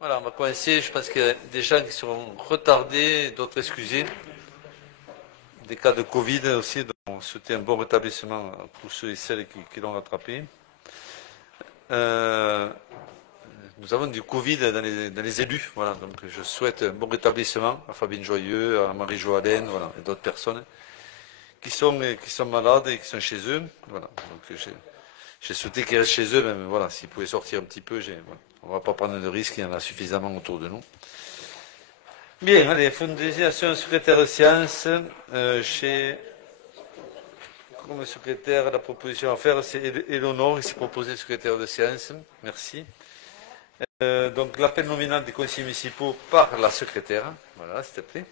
Voilà, on va commencer. Je pense qu'il y a des gens qui seront retardés, d'autres excusés. Des cas de Covid aussi, donc on souhaite un bon rétablissement à tous ceux et celles qui l'ont rattrapé. Euh, nous avons du Covid dans les élus, voilà, donc je souhaite un bon rétablissement à Fabien Joyeux, à Marie-Jo Allen, voilà, et d'autres personnes qui sont malades et qui sont chez eux. Voilà, donc j'ai souhaité qu'ils restent chez eux, même voilà, s'ils pouvaient sortir un petit peu, voilà. On ne va pas prendre de risques, il y en a suffisamment autour de nous. Bien, allez, fondation secrétaire de séance, comme secrétaire, la proposition à faire, c'est Éléonore, qui s'est proposée secrétaire de séance. Merci. Donc, l'appel nominal des conseillers municipaux par la secrétaire. Voilà, s'il te plaît.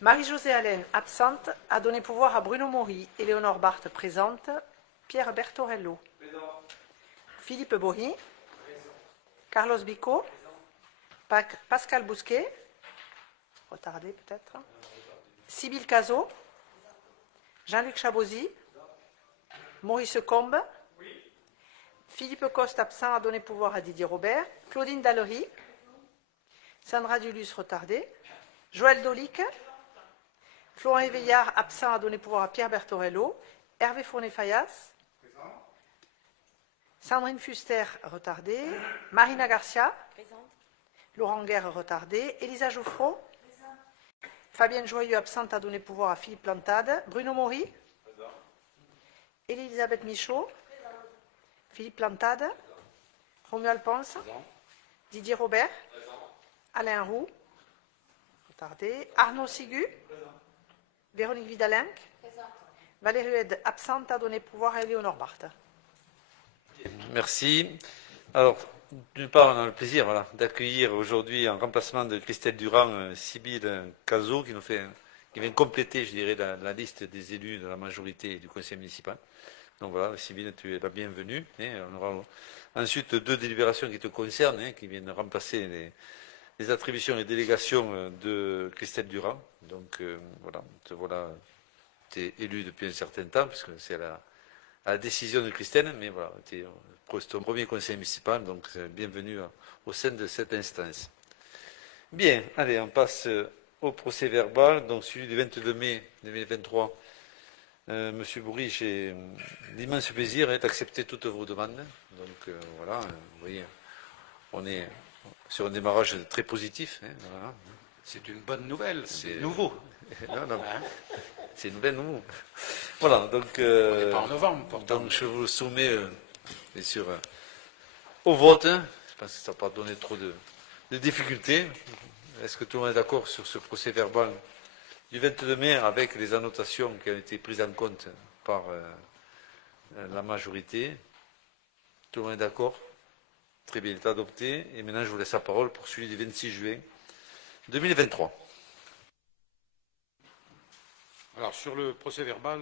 Marie-Josée Allen, absente, a donné pouvoir à Bruno Maury. Éléonore Barthes, présente. Pierre Bertorello. Présent. Philippe Bory. Présent. Carlos Bicot. Pascal Bousquet. Retardé peut-être. Sybille Cazot. Jean-Luc Chabozy. Maurice Combe. Oui. Philippe Coste, absent, a donné pouvoir à Didier Robert. Claudine Dallery. Sandra Dulus, retardée. Joël Dolic. Florent Éveillard, absent, a donné pouvoir à Pierre Bertorello. Hervé Fournet-Fayas. Sandrine Fuster, retardée. Marina Garcia. Présente. Laurent Guerre, retardé. Elisa Jouffreau. Présente. Fabienne Joyeux, absente, a donné pouvoir à Philippe Plantade. Bruno Maury. Présent. Elisabeth Michaud. Présent. Philippe Plantade. Présent. Romuald Pons. Présent. Didier Robert. Présent. Alain Roux. Retardé. Arnaud Sigu. Présent. Véronique Vidalenc. Présent. Valérie Hued, absente, a donné pouvoir à Éléonore Barthes. Merci. Alors, d'une part, on a le plaisir d'accueillir aujourd'hui en remplacement de Christelle Durand, Sybille Cazot, qui vient compléter, je dirais, la liste des élus de la majorité du conseil municipal. Donc voilà, Sybille, tu es la bienvenue. On aura ensuite deux délibérations qui te concernent, qui viennent remplacer les attributions et délégations de Christelle Durand. Donc voilà, tu es élu depuis un certain temps, puisque c'est à la décision de Christelle, mais voilà, c'est ton premier conseil municipal, donc bienvenue au sein de cette instance. Bien, allez, on passe au procès verbal, donc celui du 22 mai 2023. Monsieur Bourri, j'ai l'immense plaisir d'accepter toutes vos demandes. Donc voilà, vous voyez, on est sur un démarrage très positif. Voilà. C'est une bonne nouvelle, c'est nouveau. Non, c'est une nouvelle nouveau. Voilà, donc, on n'est pas en novembre, pourtant. Donc je vous soumets, bien sûr, au vote. Je pense que ça n'a pas donné trop de difficultés. Est-ce que tout le monde est d'accord sur ce procès verbal du 22 mai avec les annotations qui ont été prises en compte par la majorité? Tout le monde est d'accord? Très bien, il est adopté. Et maintenant, je vous laisse la parole pour celui du 26 juin 2023. Alors, sur le procès verbal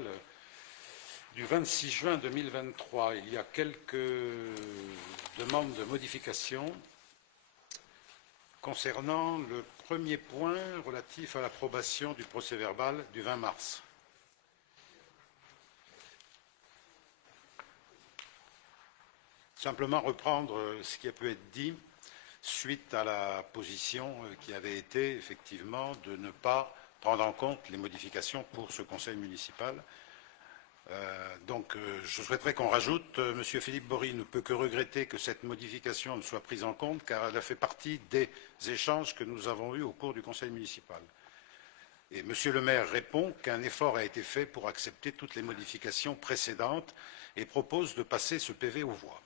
du 26 juin 2023, il y a quelques demandes de modification concernant le premier point relatif à l'approbation du procès verbal du 20 mars. Simplement reprendre ce qui a pu être dit suite à la position qui avait été effectivement de ne pas prendre en compte les modifications pour ce conseil municipal. Donc je souhaiterais qu'on rajoute, M. Philippe Bory ne peut que regretter que cette modification ne soit prise en compte car elle a fait partie des échanges que nous avons eus au cours du conseil municipal. Et M. le maire répond qu'un effort a été fait pour accepter toutes les modifications précédentes et propose de passer ce PV aux voix.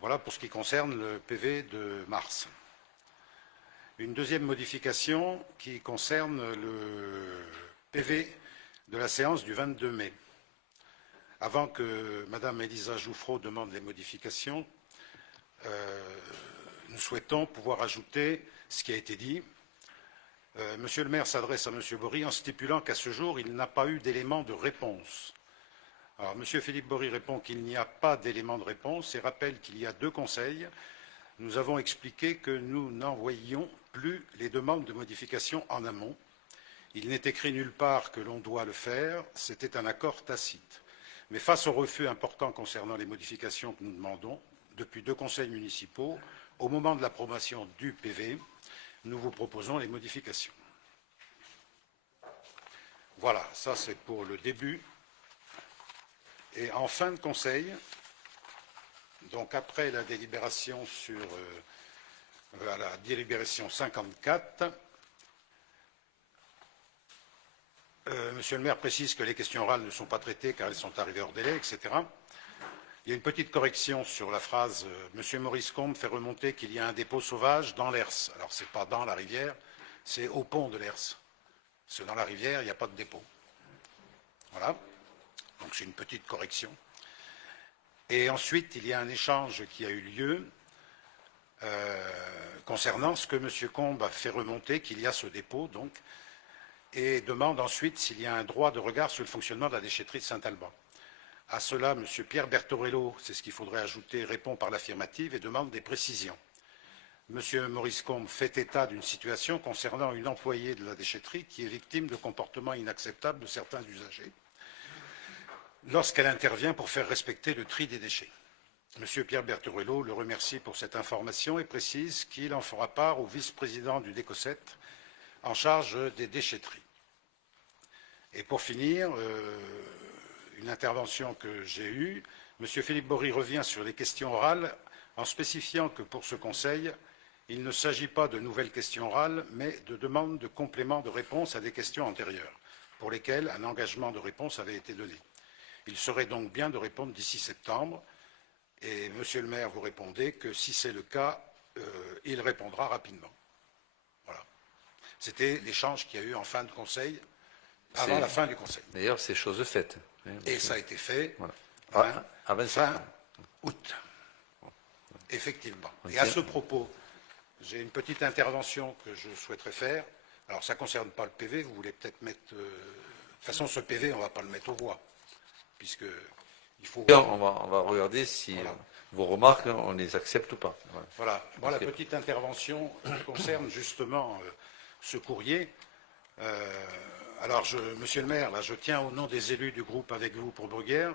Voilà pour ce qui concerne le PV de mars. Une deuxième modification qui concerne le PV de la séance du 22 mai. Avant que Mme Elisa Jouffreau demande les modifications, nous souhaitons pouvoir ajouter ce qui a été dit. Monsieur le maire s'adresse à Monsieur Bory en stipulant qu'à ce jour, il n'a pas eu d'éléments de réponse. Alors, M. Philippe Bory répond qu'il n'y a pas d'éléments de réponse et rappelle qu'il y a deux conseils. Nous avons expliqué que nous n'envoyions plus les demandes de modification en amont. Il n'est écrit nulle part que l'on doit le faire, c'était un accord tacite. Mais face au refus important concernant les modifications que nous demandons, depuis deux conseils municipaux, Au moment de l'approbation du PV, nous vous proposons les modifications. Voilà, ça c'est pour le début. Et en fin de conseil, donc après la délibération sur la délibération 54, Monsieur le maire précise que les questions orales ne sont pas traitées car elles sont arrivées hors délai, etc. Il y a une petite correction sur la phrase Monsieur Maurice Combe fait remonter qu'il y a un dépôt sauvage dans l'Hers. Alors ce n'est pas dans la rivière, c'est au pont de l'Hers. Parce que dans la rivière, il n'y a pas de dépôt. Voilà. Donc c'est une petite correction. Et ensuite, il y a un échange qui a eu lieu concernant ce que M. Combe a fait remonter, qu'il y a ce dépôt, donc, et demande ensuite s'il y a un droit de regard sur le fonctionnement de la déchetterie de Saint-Alban. À cela, M. Pierre Bertorello, c'est ce qu'il faudrait ajouter, répond par l'affirmative et demande des précisions. M. Maurice Combe fait état d'une situation concernant une employée de la déchetterie qui est victime de comportements inacceptables de certains usagers lorsqu'elle intervient pour faire respecter le tri des déchets. M. Pierre Bertorello le remercie pour cette information et précise qu'il en fera part au vice-président du DECOSET en charge des déchetteries. Et pour finir, une intervention que j'ai eue, M. Philippe Bory revient sur les questions orales en spécifiant que pour ce Conseil, il ne s'agit pas de nouvelles questions orales, mais de demandes de complément de réponse à des questions antérieures, pour lesquelles un engagement de réponse avait été donné. Il serait donc bien de répondre d'ici septembre, et Monsieur le maire, vous répondez que si c'est le cas, il répondra rapidement. Voilà. C'était l'échange qu'il y a eu en fin de Conseil, avant la fin du Conseil. D'ailleurs, c'est chose faite. Et ça a été fait voilà. fin août. Effectivement. Okay. Et à ce propos, j'ai une petite intervention que je souhaiterais faire. Alors, ça ne concerne pas le PV, vous voulez peut-être mettre... De toute façon, ce PV, on ne va pas le mettre aux voix, puisque il faut... On va regarder si vos remarques, on les accepte ou pas. Voilà. Moi, la petite intervention concerne justement ce courrier. Alors, Monsieur le maire, là, je tiens au nom des élus du groupe Avec vous pour Bruguière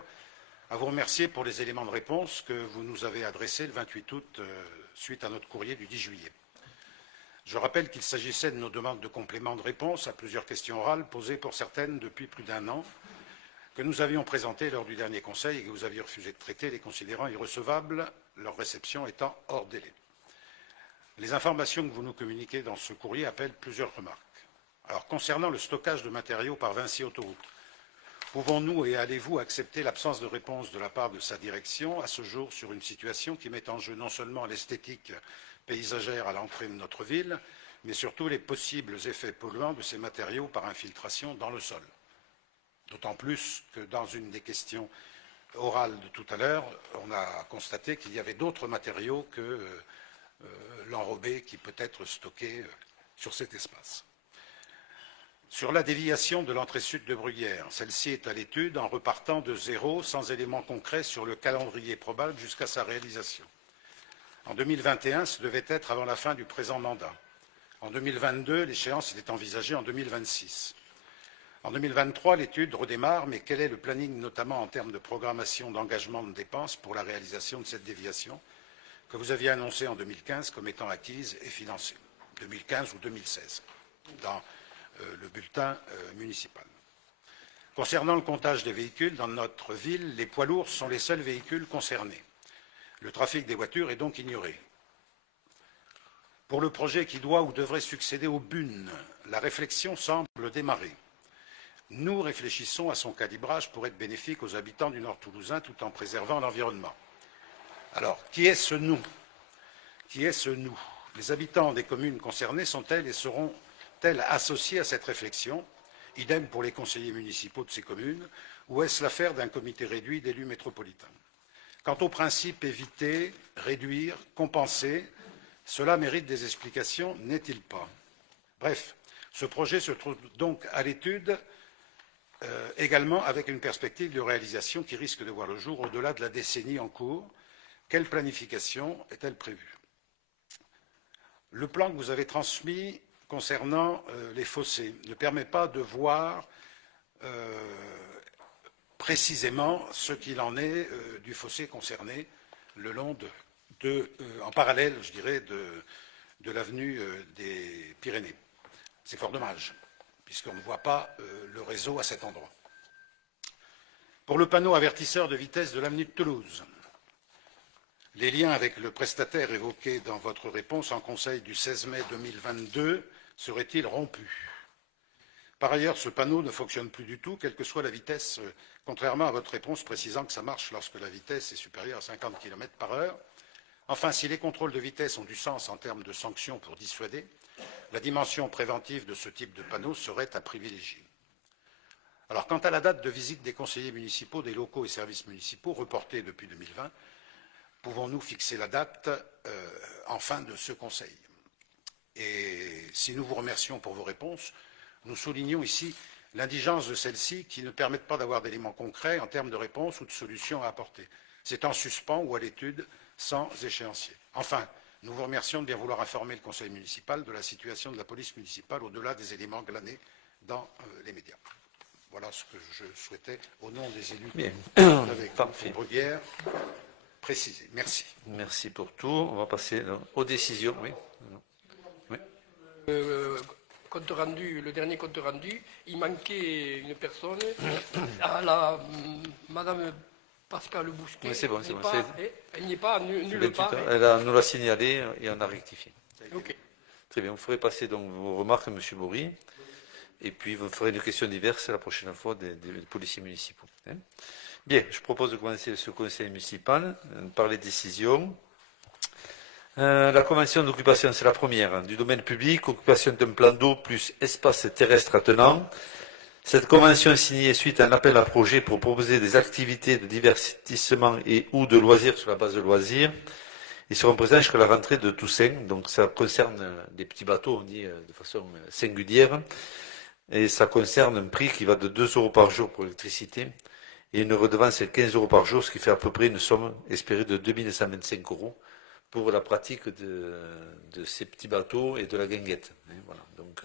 à vous remercier pour les éléments de réponse que vous nous avez adressés le 28 août suite à notre courrier du 10 juillet. Je rappelle qu'il s'agissait de nos demandes de complément de réponse à plusieurs questions orales posées pour certaines depuis plus d'1 an que nous avions présentées lors du dernier Conseil et que vous aviez refusé de traiter, les considérant irrecevables, leur réception étant hors délai. Les informations que vous nous communiquez dans ce courrier appellent plusieurs remarques. Alors, concernant le stockage de matériaux par Vinci Autoroute, pouvons-nous et allez-vous accepter l'absence de réponse de la part de sa direction à ce jour sur une situation qui met en jeu non seulement l'esthétique paysagère à l'entrée de notre ville, mais surtout les possibles effets polluants de ces matériaux par infiltration dans le sol? D'autant plus que dans une des questions orales de tout à l'heure, on a constaté qu'il y avait d'autres matériaux que l'enrobé qui peut être stocké sur cet espace. Sur la déviation de l'entrée sud de Bruguière, celle-ci est à l'étude en repartant de zéro, sans éléments concrets sur le calendrier probable jusqu'à sa réalisation. En 2021, ce devait être avant la fin du présent mandat. En 2022, l'échéance était envisagée en 2026. En 2023, l'étude redémarre, mais quel est le planning, notamment en termes de programmation d'engagement de dépenses pour la réalisation de cette déviation que vous aviez annoncée en 2015 comme étant acquise et financée, 2015 ou 2016, dans le bulletin municipal. Concernant le comptage des véhicules, dans notre ville, les poids lourds sont les seuls véhicules concernés. Le trafic des voitures est donc ignoré. Pour le projet qui doit ou devrait succéder au BUN, la réflexion semble démarrer. Nous réfléchissons à son calibrage pour être bénéfique aux habitants du Nord toulousain tout en préservant l'environnement. Alors, qui est ce nous? Qui est ce nous? Les habitants des communes concernées sont-elles et seront-elles associés à cette réflexion? Idem pour les conseillers municipaux de ces communes, ou est-ce l'affaire d'un comité réduit d'élus métropolitains? Quant au principe éviter, réduire, compenser, cela mérite des explications, n'est-il pas? Bref, ce projet se trouve donc à l'étude également avec une perspective de réalisation qui risque de voir le jour au-delà de la décennie en cours. Quelle planification est-elle prévue? Le plan que vous avez transmis concernant les fossés ne permet pas de voir précisément ce qu'il en est du fossé concerné le long en parallèle, je dirais, de l'avenue des Pyrénées. C'est fort dommage, puisqu'on ne voit pas le réseau à cet endroit. Pour le panneau avertisseur de vitesse de l'avenue de Toulouse, les liens avec le prestataire évoqué dans votre réponse en conseil du 16 mai 2022 seraient-ils rompus? Par ailleurs, ce panneau ne fonctionne plus du tout, quelle que soit la vitesse, contrairement à votre réponse précisant que ça marche lorsque la vitesse est supérieure à 50 km/h. Enfin, si les contrôles de vitesse ont du sens en termes de sanctions pour dissuader, la dimension préventive de ce type de panneau serait à privilégier. Alors, quant à la date de visite des conseillers municipaux, des locaux et services municipaux, reportée depuis 2020, pouvons-nous fixer la date en fin de ce conseil? Et si nous vous remercions pour vos réponses, nous soulignons ici l'indigence de celles-ci qui ne permettent pas d'avoir d'éléments concrets en termes de réponses ou de solutions à apporter. C'est en suspens ou à l'étude sans échéancier. Enfin, nous vous remercions de bien vouloir informer le conseil municipal de la situation de la police municipale au-delà des éléments glanés dans les médias. Voilà ce que je souhaitais, au nom des élus avec Bruguière, préciser. Merci. Merci pour tout. On va passer aux décisions. Oui. Oui. Compte rendu, le dernier compte rendu, il manquait une personne, à la Madame Pascal Bousquet. Oui, c'est bon, c'est bon. Elle n'y est pas, nulle part. Elle nous l'a signalé et on a rectifié. Okay. Très bien. Vous ferez passer donc vos remarques, M. Bourri, et puis vous ferez des questions diverses la prochaine fois des policiers municipaux. Hein. Bien, je propose de commencer ce conseil municipal par les décisions. La convention d'occupation, c'est la première, du domaine public, occupation d'un plan d'eau plus espace terrestre attenant. Cette convention est signée suite à un appel à projet pour proposer des activités de divertissement et ou de loisirs sur la base de loisirs. Ils seront présents jusqu'à la rentrée de Toussaint, donc ça concerne des petits bateaux, on dit de façon singulière, et ça concerne un prix qui va de 2 € par jour pour l'électricité et une redevance de 15 € par jour, ce qui fait à peu près une somme espérée de 2125 € pour la pratique de ces petits bateaux et de la guinguette. Voilà. Donc,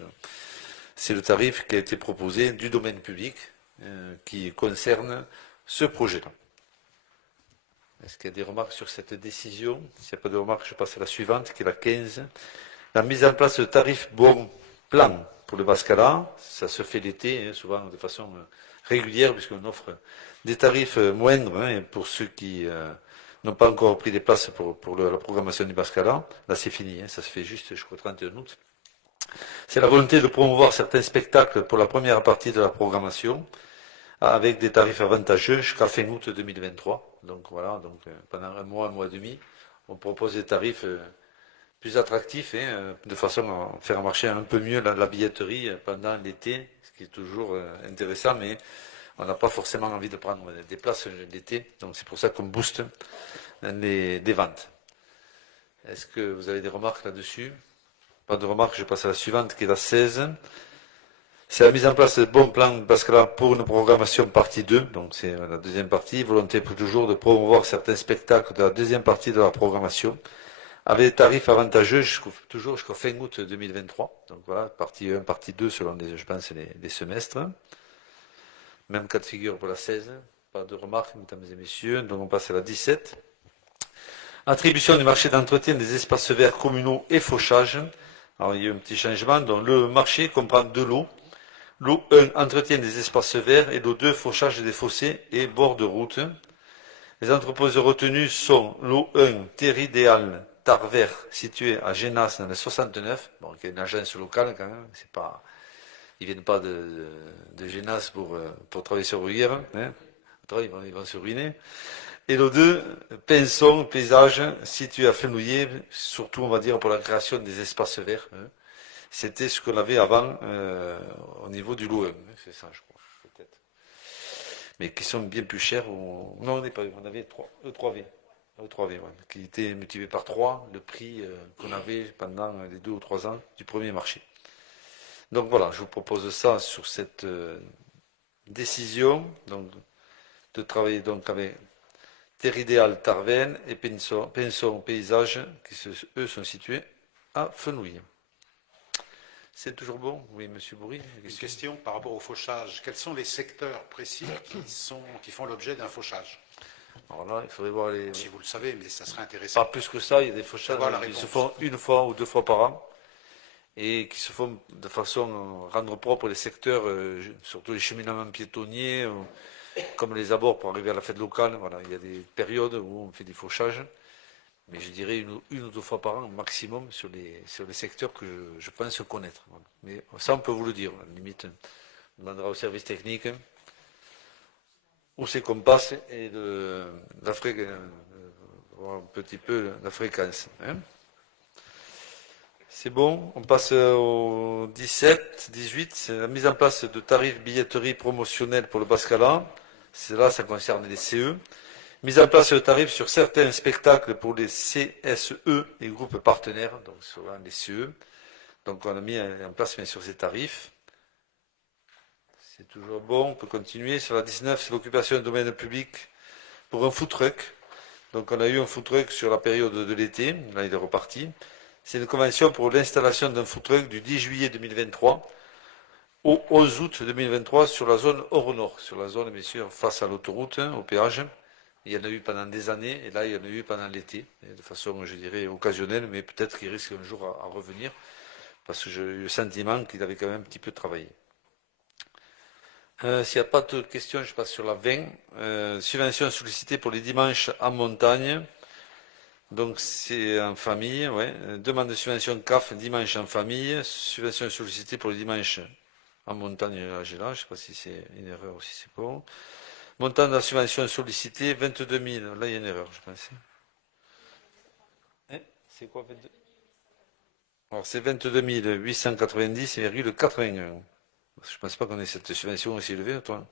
c'est le tarif qui a été proposé du domaine public qui concerne ce projet-là. Est-ce qu'il y a des remarques sur cette décision? S'il n'y a pas de remarques, je passe à la suivante, qui est la 15. La mise en place de tarifs bon plan pour le Bascala. Ça se fait l'été, souvent de façon régulière, puisqu'on offre des tarifs moindres pour ceux qui n'ont pas encore pris des places pour la programmation du Bascala. Là, c'est fini, ça se fait juste jusqu'au 31 août. C'est la volonté de promouvoir certains spectacles pour la première partie de la programmation, avec des tarifs avantageux jusqu'à fin août 2023. Donc voilà, donc pendant un mois et demi, on propose des tarifs plus attractifs, de façon à faire marcher un peu mieux la billetterie pendant l'été, ce qui est toujours intéressant, mais on n'a pas forcément envie de prendre des places l'été, donc c'est pour ça qu'on booste des ventes. Est-ce que vous avez des remarques là-dessus? Pas de remarques, je passe à la suivante, qui est la 16. C'est la mise en place de bons plans Bascala pour une programmation partie 2, donc c'est la deuxième partie, volonté pour toujours de promouvoir certains spectacles de la deuxième partie de la programmation, avec des tarifs avantageux toujours jusqu'au fin août 2023. Donc voilà, partie 1, partie 2, selon je pense, les semestres. Même cas de figure pour la 16. Pas de remarques, mesdames et messieurs. Donc on passe à la 17. Attribution du marché d'entretien des espaces verts communaux et fauchage. Alors il y a eu un petit changement. Donc le marché comprend deux lots. Lot 1, entretien des espaces verts, et lot 2, fauchage des fossés et bords de route. Les entrepôts retenus sont lot 1, terre idéale, Tare Vert, situé à Génas dans le 69. Bon, qui est une agence locale quand même. C'est pas, ils viennent pas de Génas pour travailler sur Bruguière. Hein. Ils vont se ruiner. Et lot 2, Pinson, paysage, situé à Fenouillet, surtout on va dire pour la création des espaces verts. Hein. C'était ce qu'on avait avant au niveau du lot 1. C'est ça, je crois, peut-être. Mais qui sont bien plus chers. Non, on n'est pas eu. On avait 3V. E3V, ouais, qui était multiplié par 3, le prix qu'on avait pendant les 2 ou 3 ans du premier marché. Donc voilà, je vous propose ça sur cette décision, donc de travailler donc avec Terre idéale, Tarven et Pinson Paysage, qui eux sont situés à Fenouilles. C'est toujours bon? Oui, M. Bourri. Une question par rapport au fauchage. Quels sont les secteurs précis qui font l'objet d'un fauchage? Alors là, il faudrait voir les... Si vous le savez, mais ça serait intéressant. Pas plus que ça, il y a des fauchages qui se font une fois ou deux fois par an et qui se font de façon à rendre propre les secteurs, surtout les cheminements piétonniers, comme les abords pour arriver à la fête locale. Voilà, il y a des périodes où on fait des fauchages, mais je dirais une ou deux fois par an maximum sur les secteurs que je pense connaître. Voilà. Mais ça, on peut vous le dire. À la limite, on demandera au service technique où c'est qu'on passe et voir un petit peu la fréquence. Hein. C'est bon, on passe au 17, 18, c'est la mise en place de tarifs billetterie promotionnels pour le Bascala. C'est là, ça concerne les CE. Mise en place de tarifs sur certains spectacles pour les CSE et groupes partenaires, donc sur les CE. Donc on a mis en place bien sûr ces tarifs. C'est toujours bon, on peut continuer. Sur la 19, c'est l'occupation d'un domaine public pour un food truck. Donc on a eu un food truck sur la période de l'été, là il est reparti. C'est une convention pour l'installation d'un food truck du 10 juillet 2023 au 11 août 2023 sur la zone Oro-Nord, sur la zone bien sûr face à l'autoroute, au péage. Il y en a eu pendant des années et là il y en a eu pendant l'été, de façon je dirais occasionnelle, mais peut-être qu'il risque un jour à revenir parce que j'ai eu le sentiment qu'il avait quand même un petit peu travaillé. S'il n'y a pas de questions, je passe sur la 20. Subvention sollicitée pour les dimanches en montagne. Donc c'est en famille, ouais. Demande de subvention CAF dimanche en famille. Subvention sollicitée pour les dimanches en montagne à Géla. Je ne sais pas si c'est une erreur ou si c'est bon. Montant de la subvention sollicitée, 22 000. Là, il y a une erreur, je pense. C'est quoi 22 Alors c'est 22 890,81. Je ne pense pas qu'on ait cette subvention aussi élevée, toi.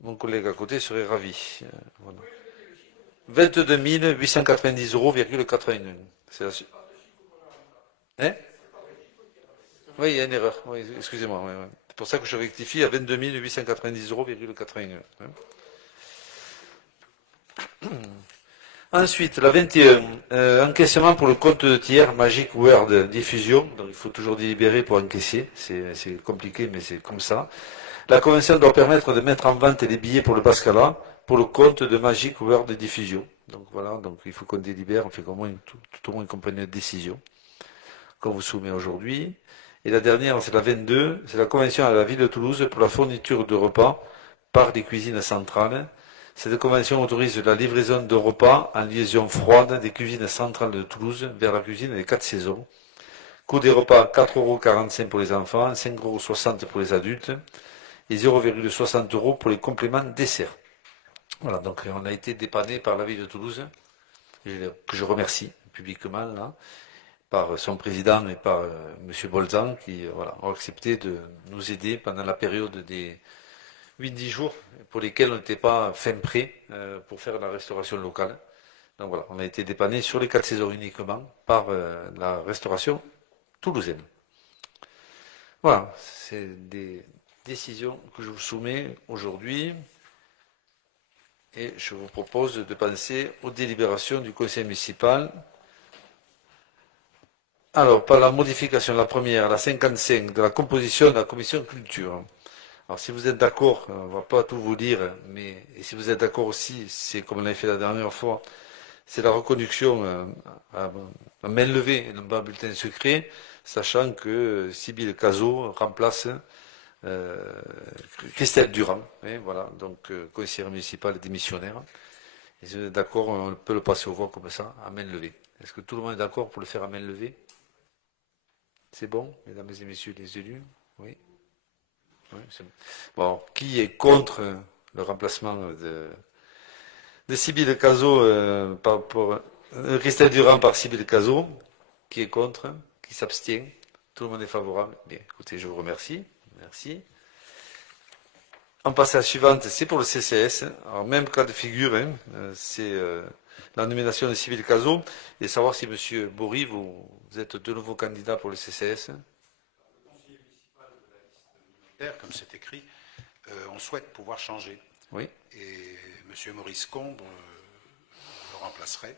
Mon collègue à côté serait ravi. Voilà. 22 890,81 €. C'est la... Oui, il y a une erreur. Oui, excusez-moi. Oui, oui. C'est pour ça que je rectifie à 22 890,81 €. Ensuite, la 21, encaissement pour le compte de tiers Magic Word Diffusion. Donc il faut toujours délibérer pour encaisser. C'est compliqué, mais c'est comme ça. La convention doit permettre de mettre en vente les billets pour le Bascala pour le compte de Magic Word Diffusion. Donc voilà, donc il faut qu'on délibère, on fait qu'au moins tout au moins qu'on prenne une décision qu'on vous soumet aujourd'hui. Et la dernière, c'est la 22, c'est la convention à la ville de Toulouse pour la fourniture de repas par des cuisines centrales. Cette convention autorise la livraison de repas en liaison froide des cuisines centrales de Toulouse vers la cuisine des 4 saisons. Coût des repas 4,45 € pour les enfants, 5,60 € pour les adultes et 0,60 € pour les compléments dessert. Voilà, donc on a été dépanné par la ville de Toulouse, que je remercie publiquement, là, par son président et par M. Bolzan, qui ont accepté de nous aider pendant la période des 8-10 jours pour lesquels on n'était pas fin prêt pour faire la restauration locale. Donc voilà, on a été dépanné sur les 4 saisons uniquement par la restauration toulousaine. Voilà, c'est des décisions que je vous soumets aujourd'hui. Et je vous propose de passer aux délibérations du conseil municipal. Alors, par la modification, la première, la 55, de la composition de la commission culture. Alors, si vous êtes d'accord, on ne va pas tout vous lire, mais et si vous êtes d'accord aussi, c'est comme on l'avait fait la dernière fois, c'est la reconduction à main levée et non pas bulletin secret, sachant que Sybille Cazot remplace Christelle Durand, hein, voilà, donc conseillère municipale démissionnaire. Et si vous êtes d'accord, on peut le passer au vote comme ça, à main levée. Est-ce que tout le monde est d'accord pour le faire à main levée? C'est bon, mesdames et messieurs les élus? Oui. Oui, bon, qui est contre le remplacement de Sybille Cazot pour Christelle Durand par Sybille Cazot? Qui est contre? Qui s'abstient? Tout le monde est favorable? Bien, écoutez, je vous remercie. Merci. On passe à la suivante, c'est pour le CCS. Alors, même cas de figure, hein, c'est la nomination de Sybille Cazot et savoir si M. Bory, vous êtes de nouveau candidat pour le CCS. Comme c'est écrit, on souhaite pouvoir changer. Oui. Et M. Maurice Combe le remplacerait.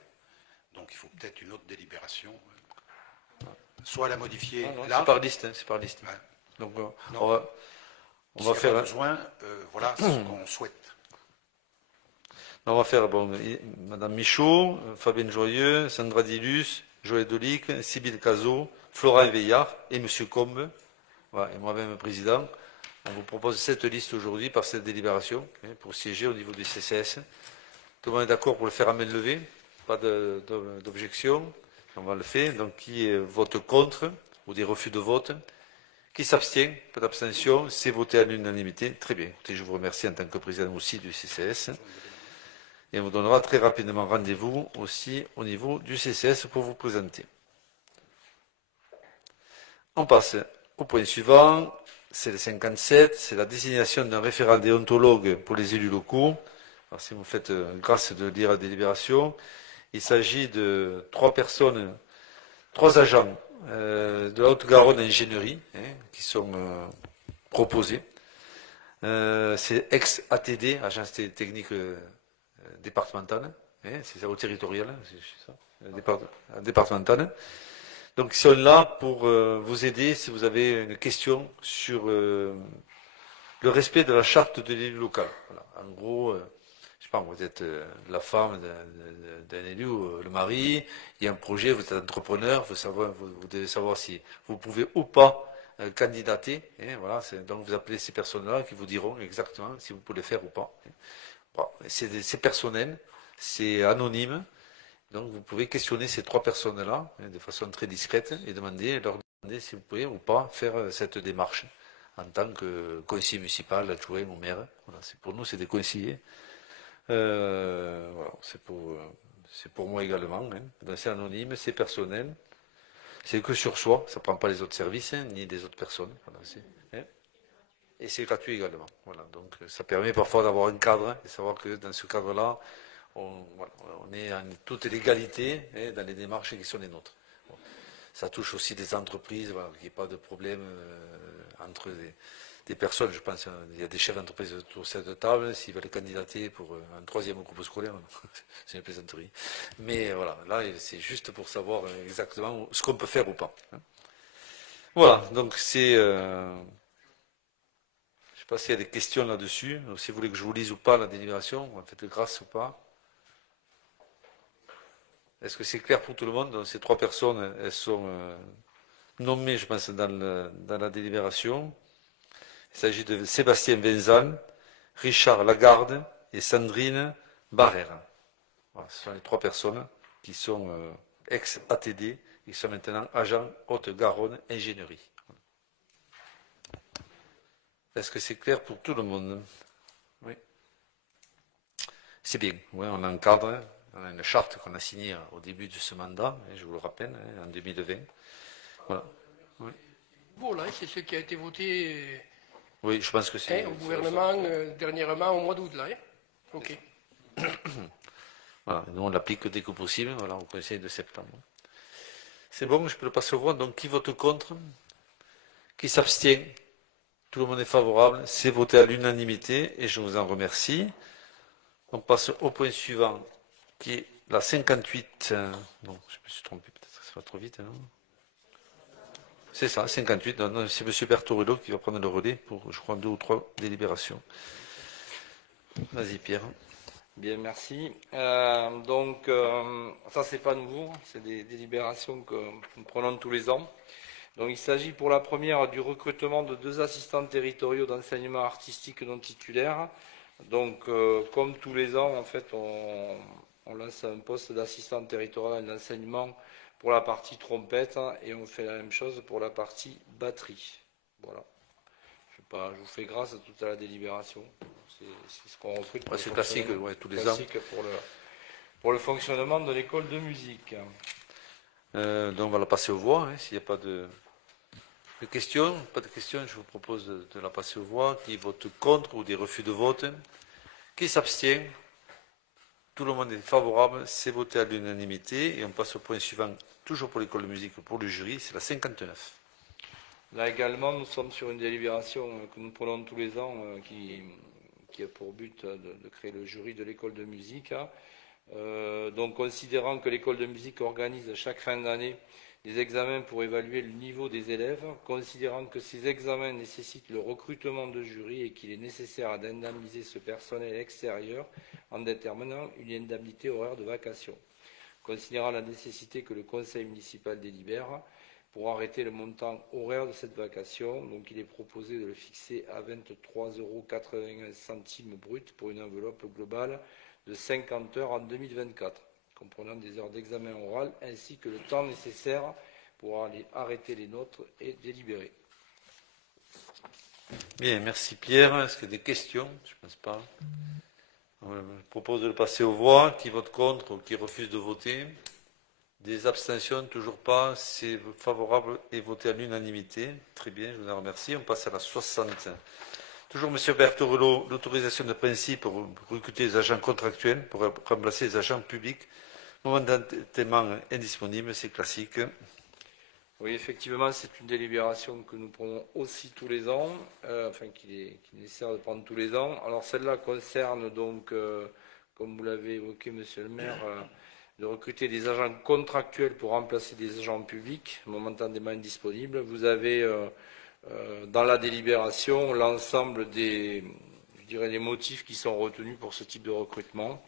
Donc il faut peut-être une autre délibération. Soit la modifier là. C'est par liste. C'est par liste. Ouais. Donc on va faire besoin, voilà ce qu'on souhaite. On va faire Madame Michaud, Fabienne Joyeux, Sandra Dilus, Joël Dolic, Sybille Cazot, Florent Veillard et Monsieur Combe, voilà, et moi-même président. On vous propose cette liste aujourd'hui par cette délibération pour siéger au niveau du CCS. Tout le monde est d'accord pour le faire à main levée? Pas d'objection? On va le faire. Donc qui vote contre ou des refus de vote? Qui s'abstient? Pas d'abstention? C'est voté à l'unanimité. Très bien. Écoutez, je vous remercie en tant que président aussi du CCS. Et on vous donnera très rapidement rendez-vous aussi au niveau du CCS pour vous présenter. On passe au point suivant. C'est le 57. C'est la désignation d'un référent déontologue pour les élus locaux. Alors, si vous faites grâce de lire la délibération, il s'agit de 3 personnes, 3 agents de la Haute-Garonne Ingénierie qui sont proposés. C'est ex-ATD, Agence technique départementale, c'est ça, au territorial, c'est ça, départementale. Donc ils sont là pour vous aider si vous avez une question sur le respect de la charte de l'élu local. Voilà. En gros, je sais pas, vous êtes la femme d'un élu, le mari, il y a un projet, vous êtes entrepreneur, vous devez savoir si vous pouvez ou pas candidater. Voilà, donc vous appelez ces personnes-là qui vous diront exactement si vous pouvez le faire ou pas. Bon, c'est personnel, c'est anonyme, donc vous pouvez questionner ces 3 personnes-là de façon très discrète et leur demander si vous pouvez ou pas faire cette démarche en tant que conseiller municipal, adjoint ou maire. Voilà, pour nous, c'est des conseillers. Voilà, c'est pour moi également. C'est anonyme, c'est personnel. C'est que sur soi, ça ne prend pas les autres services ni des autres personnes. Voilà, et c'est gratuit également. Voilà, donc ça permet parfois d'avoir un cadre et savoir que dans ce cadre-là, on est en toute légalité dans les démarches qui sont les nôtres. Bon. Ça touche aussi des entreprises, voilà, qu'il n'y ait pas de problème entre des personnes. Je pense qu'il y a des chefs d'entreprise autour de cette table, s'ils veulent candidater pour un 3e groupe scolaire, c'est une plaisanterie. Mais voilà, là c'est juste pour savoir exactement ce qu'on peut faire ou pas. Voilà, donc c'est... je ne sais pas s'il y a des questions là-dessus, si vous voulez que je vous lise ou pas la délibération, en fait grâce ou pas. Est-ce que c'est clair pour tout le monde? Donc, ces 3 personnes, elles sont nommées, je pense, dans la délibération. Il s'agit de Sébastien Venzan, Richard Lagarde et Sandrine Barrère. Voilà, ce sont les 3 personnes qui sont ex-ATD, qui sont maintenant agents Haute-Garonne Ingénierie. Est-ce que c'est clair pour tout le monde? Oui. C'est bien. Oui, on encadre. On a une charte qu'on a signée au début de ce mandat, je vous le rappelle, en 2020. Voilà. Oui. Bon, là, c'est ce qui a été voté oui, je pense que c'est... au gouvernement dernièrement au mois d'août, là. Ok. Voilà, nous on l'applique dès que possible, voilà, au conseil de septembre. C'est bon, je peux le passer au vote. Donc qui vote contre? Qui s'abstient? Tout le monde est favorable. C'est voté à l'unanimité et je vous en remercie. On passe au point suivant, qui est la 58. Non, je me suis trompé, peut-être que ça va trop vite. C'est ça, 58. C'est M. Bertorello qui va prendre le relais pour, je crois, 2 ou 3 délibérations. Vas-y, Pierre. Bien, merci. Donc, ça, c'est pas nouveau. C'est des délibérations que nous prenons tous les ans. Donc, il s'agit pour la première du recrutement de 2 assistants territoriaux d'enseignement artistique non titulaires. Donc, comme tous les ans, en fait, on lance un poste d'assistant territorial d'enseignement pour la partie trompette et on fait la même chose pour la partie batterie. Voilà. Je vous fais grâce à toute la délibération. C'est ce qu'on recrute. C'est classique, ouais, tous les ans. Pour le fonctionnement de l'école de musique. Donc on va la passer aux voix. S'il n'y a pas de questions, je vous propose de la passer aux voix. Qui vote contre ou des refus de vote? Qui s'abstient? Tout le monde est favorable. C'est voté à l'unanimité. Et on passe au point suivant, toujours pour l'école de musique, pour le jury. C'est la 59. Là également, nous sommes sur une délibération que nous prenons tous les ans qui a pour but de créer le jury de l'école de musique. Donc, considérant que l'école de musique organise chaque fin d'année des examens pour évaluer le niveau des élèves, considérant que ces examens nécessitent le recrutement de jury et qu'il est nécessaire d'indemniser ce personnel extérieur en déterminant une indemnité horaire de vacation. Considérant la nécessité que le conseil municipal délibère pour arrêter le montant horaire de cette vacation, donc il est proposé de le fixer à 23,81 € brut pour une enveloppe globale de 50 heures en 2024, comprenant des heures d'examen oral ainsi que le temps nécessaire pour aller arrêter les notes et délibérer. Bien, merci Pierre. Est-ce qu'il y a des questions? Je ne pense pas. Je propose de le passer aux voix. Qui vote contre ou qui refuse de voter? Des abstentions? Toujours pas. C'est favorable et voté à l'unanimité. Très bien, je vous en remercie. On passe à la 60. Toujours M. Bertorello, l'autorisation de principe pour recruter des agents contractuels pour remplacer les agents publics momentanément indisponibles. C'est classique. Oui, effectivement, c'est une délibération que nous prenons aussi tous les ans, qu'il est nécessaire de prendre tous les ans. Alors celle-là concerne donc, comme vous l'avez évoqué, Monsieur le maire, de recruter des agents contractuels pour remplacer des agents publics momentanément indisponibles. Vous avez dans la délibération l'ensemble des motifs qui sont retenus pour ce type de recrutement.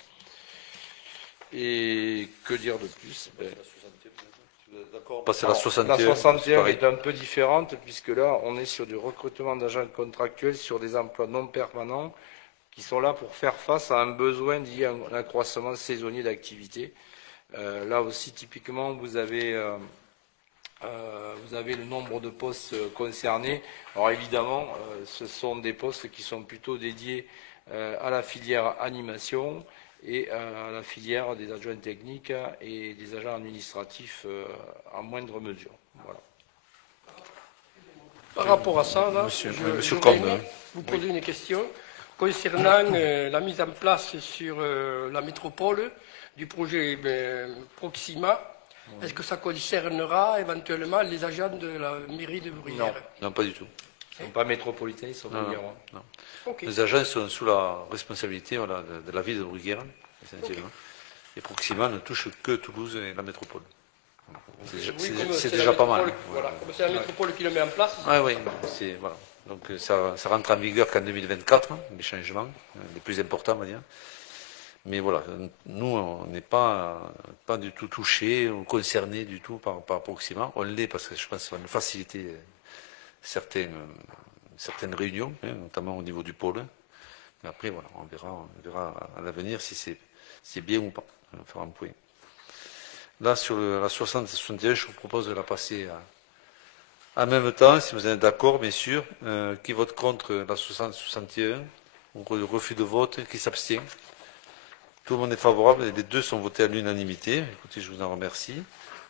Et que dire de plus? Passer à la 61. La 61 est un peu différente puisque là, on est sur du recrutement d'agents contractuels sur des emplois non permanents qui sont là pour faire face à un besoin lié à un accroissement saisonnier d'activité. Là aussi, typiquement, vous avez le nombre de postes concernés. Alors évidemment, ce sont des postes qui sont plutôt dédiés à la filière animation et à la filière des adjoints techniques et des agents administratifs en moindre mesure. Voilà. Par rapport à ça, là, Monsieur voudrais vous poser une question concernant la mise en place sur la métropole du projet Proxima. Est-ce que ça concernera éventuellement les agents de la mairie de Bruyères? Non, pas du tout. Ils ne sont pas métropolitains, ils sont bruyérois. Non. Okay. Les agents sont sous la responsabilité de la ville de Bruyères, essentiellement. Et Proxima ne touche que Toulouse et la métropole. C'est déjà pas mal. Voilà, comme c'est la métropole qui le met en place. Oui, voilà. Donc ça rentre en vigueur qu'en 2024, les changements les plus importants, on va dire. Mais voilà, nous, on n'est pas du tout touchés ou concernés du tout par Proxima. On l'est parce que je pense que ça va nous faciliter certaines réunions, notamment au niveau du pôle. Mais après, voilà, on verra à l'avenir si c'est bien ou pas. On va faire un point. Là, sur la 60 et 61, je vous propose de la passer en même temps, si vous êtes d'accord, bien sûr. Qui vote contre la 60 et 61? Ou refus de vote? Qui s'abstient? Tout le monde est favorable. Les deux sont votés à l'unanimité. Écoutez, je vous en remercie.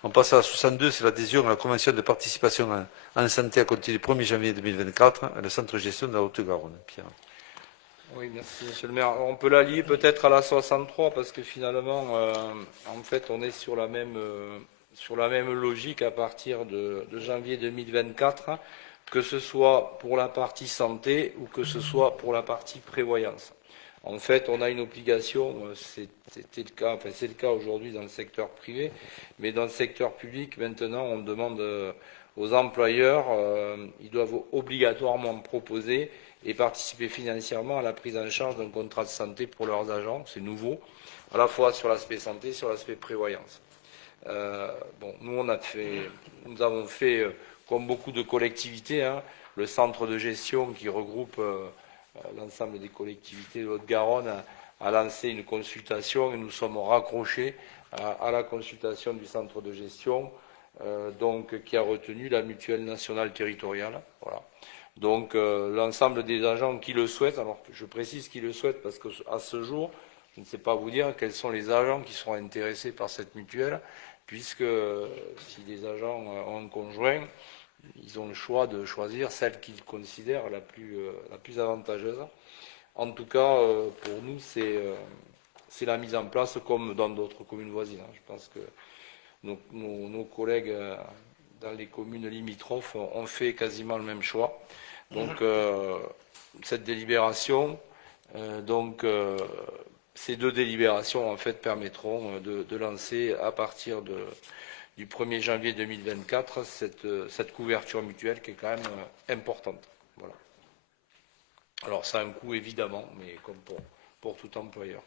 On passe à la 62, c'est l'adhésion à la convention de participation en santé à compter du 1er janvier 2024 à le centre de gestion de la Haute-Garonne. Pierre. Oui, merci, monsieur le maire. On peut la lier peut-être à la 63 parce que finalement, en fait, on est sur la même logique à partir de janvier 2024, que ce soit pour la partie santé ou que ce soit pour la partie prévoyance. En fait, on a une obligation, c'est le cas aujourd'hui dans le secteur privé, mais dans le secteur public, maintenant, on demande aux employeurs, ils doivent obligatoirement proposer et participer financièrement à la prise en charge d'un contrat de santé pour leurs agents. C'est nouveau, à la fois sur l'aspect santé, sur l'aspect prévoyance. Nous avons fait, comme beaucoup de collectivités, le centre de gestion qui regroupe l'ensemble des collectivités de Haute-Garonne a lancé une consultation et nous sommes raccrochés à la consultation du centre de gestion, qui a retenu la mutuelle nationale territoriale. Voilà. Donc l'ensemble des agents qui le souhaitent, alors je précise qui le souhaitent parce qu'à ce jour, je ne sais pas vous dire quels sont les agents qui seront intéressés par cette mutuelle, puisque si les agents ont un conjoint, ils ont le choix de choisir celle qu'ils considèrent la plus avantageuse. En tout cas, pour nous, c'est la mise en place comme dans d'autres communes voisines. Je pense que nos collègues dans les communes limitrophes ont fait quasiment le même choix. Donc, cette délibération, ces deux délibérations, en fait, permettront de lancer à partir du 1er janvier 2024 cette couverture mutuelle qui est quand même importante. Voilà. Alors, ça a un coût, évidemment, mais comme pour tout employeur.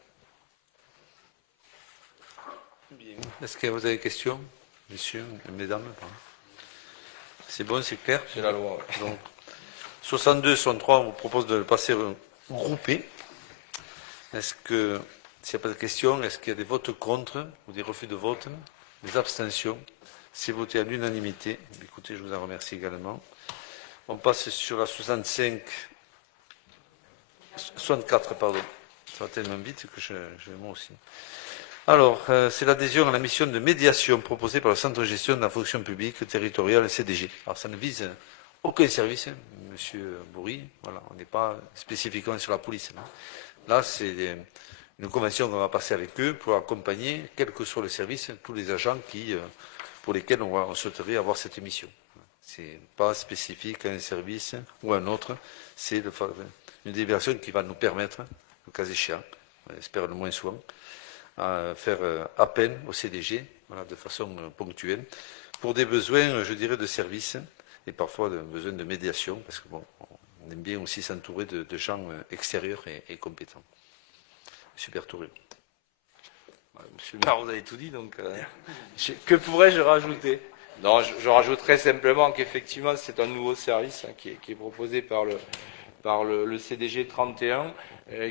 Est-ce que vous avez des questions, messieurs, mesdames? C'est bon, c'est clair? C'est la loi. Ouais. Donc, 62, 63, on vous propose de le passer groupé. Est-ce que, s'il n'y a pas de questions, est-ce qu'il y a des votes contre ou des refus de vote, des abstentions? C'est voté à l'unanimité. Écoutez, je vous en remercie également. On passe sur la 64, pardon. Ça va tellement vite que je vais moi aussi. Alors, c'est l'adhésion à la mission de médiation proposée par le Centre de gestion de la fonction publique territoriale CDG. Alors, ça ne vise aucun service, hein, Monsieur Bourri. Voilà, on n'est pas spécifiquement sur la police. Hein. Là, c'est une convention qu'on va passer avec eux pour accompagner, quel que soit le service, tous les agents pour lesquels on souhaiterait avoir cette mission. C'est pas spécifique à un service ou à un autre. C'est une délibération qui va nous permettre, le cas échéant, on espère le moins souvent, à faire appel au CDG, voilà, de façon ponctuelle, pour des besoins, je dirais, de service et parfois des besoins de médiation, parce que bon, on aime bien aussi s'entourer de gens extérieurs et compétents. Monsieur Berthouré. Monsieur le maire, vous avez tout dit, donc que pourrais-je rajouter? Non, je rajouterais simplement qu'effectivement c'est un nouveau service hein, qui est proposé par le CDG 31,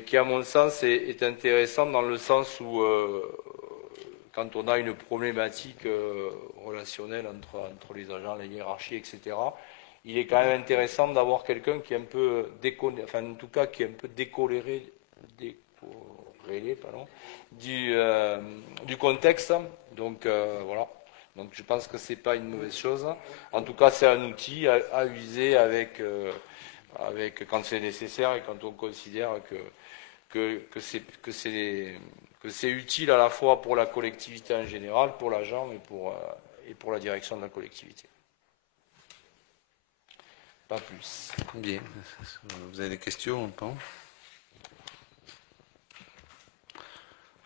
qui à mon sens est intéressant dans le sens où quand on a une problématique relationnelle entre les agents, les hiérarchies, etc., il est quand même intéressant d'avoir quelqu'un qui est un peu décoléré, enfin en tout cas qui est un peu décoléré pardon, du contexte. Donc voilà. Donc je pense que c'est pas une mauvaise chose. En tout cas, c'est un outil à user avec quand c'est nécessaire et quand on considère que c'est utile à la fois pour la collectivité en général, pour l'agent et pour la direction de la collectivité. Pas plus. Bien. Vous avez des questions, on pense?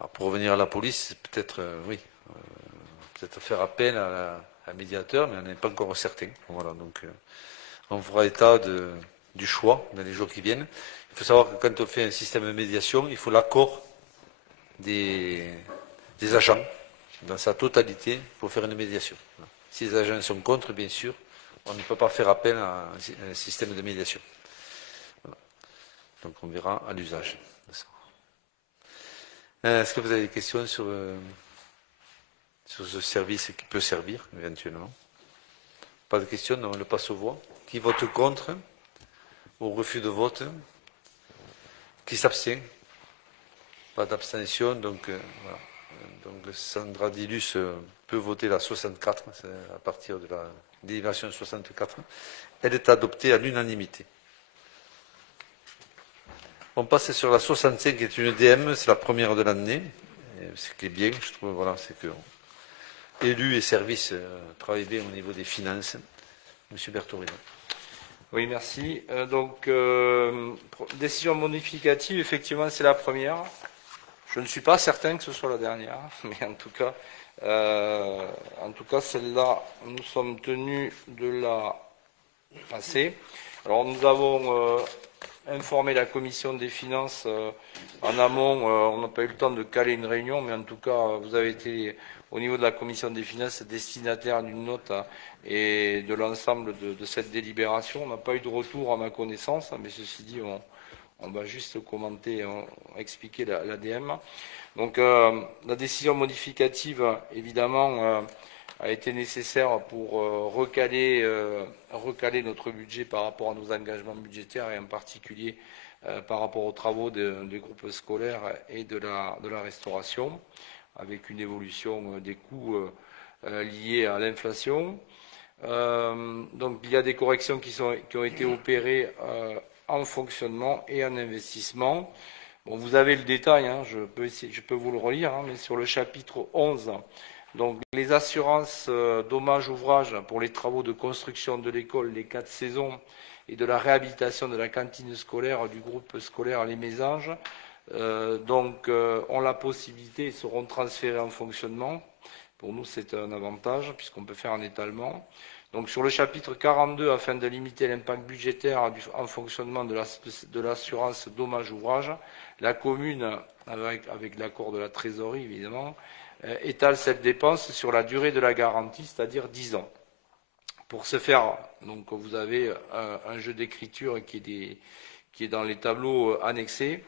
Alors, pour revenir à la police, peut-être, oui, peut-être faire appel à un médiateur, mais on n'est pas encore certain. Voilà, donc on fera état du choix dans les jours qui viennent. Il faut savoir que quand on fait un système de médiation, il faut l'accord des agents dans sa totalité pour faire une médiation. Voilà. Si les agents sont contre, bien sûr, on ne peut pas faire appel à un système de médiation. Voilà. Donc on verra à l'usage. Est-ce que vous avez des questions sur ce service qui peut servir éventuellement? Pas de questions, donc on le passe aux voix. Qui vote contre? Au refus de vote? Qui s'abstient? Pas d'abstention, donc voilà. Donc Sandra Dilus peut voter la 64, c'est à partir de la délibération 64. Elle est adoptée à l'unanimité. On passe sur la 65 qui est une DM, c'est la première de l'année. Ce qui est bien, je trouve, voilà, c'est que élus et services travaillent bien au niveau des finances. Monsieur Berthourino. Oui, merci. Donc, décision modificative, effectivement, c'est la première. Je ne suis pas certain que ce soit la dernière, mais en tout cas, celle-là, nous sommes tenus de la passer. Alors, nous avons informé la commission des finances en amont. On n'a pas eu le temps de caler une réunion, mais en tout cas, vous avez été au niveau de la commission des finances destinataire d'une note et de l'ensemble de cette délibération. On n'a pas eu de retour à ma connaissance, mais ceci dit, on va juste commenter, expliquer l'ADM. Donc la décision modificative, évidemment, a été nécessaire pour recaler notre budget par rapport à nos engagements budgétaires et en particulier par rapport aux travaux des groupes scolaires et de la restauration, avec une évolution des coûts liés à l'inflation. Donc il y a des corrections qui ont été opérées en fonctionnement et en investissement. Bon, vous avez le détail, hein, je peux vous le relire, hein, mais sur le chapitre 11, donc les assurances dommages ouvrages pour les travaux de construction de l'école, les 4 saisons et de la réhabilitation de la cantine scolaire du groupe scolaire Les Mésanges, ont la possibilité et seront transférés en fonctionnement. Pour nous, c'est un avantage puisqu'on peut faire un étalement. Donc sur le chapitre 42, afin de limiter l'impact budgétaire en fonctionnement de l'assurance dommages ouvrages, la commune, avec l'accord de la trésorerie évidemment, étale cette dépense sur la durée de la garantie, c'est-à-dire 10 ans. Pour ce faire, donc, vous avez un jeu d'écriture qui est dans les tableaux annexés,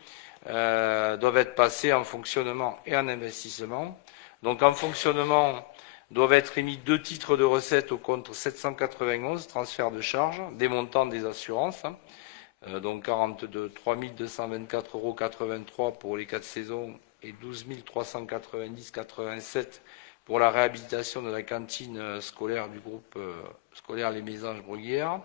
doivent être passés en fonctionnement et en investissement. Donc en fonctionnement, doivent être émis 2 titres de recettes au compte 791, transfert de charges, des montants des assurances, donc 43 224,83 € pour les 4 saisons et 12 390,87 € pour la réhabilitation de la cantine scolaire du groupe scolaire Les Mésanges Bruguières,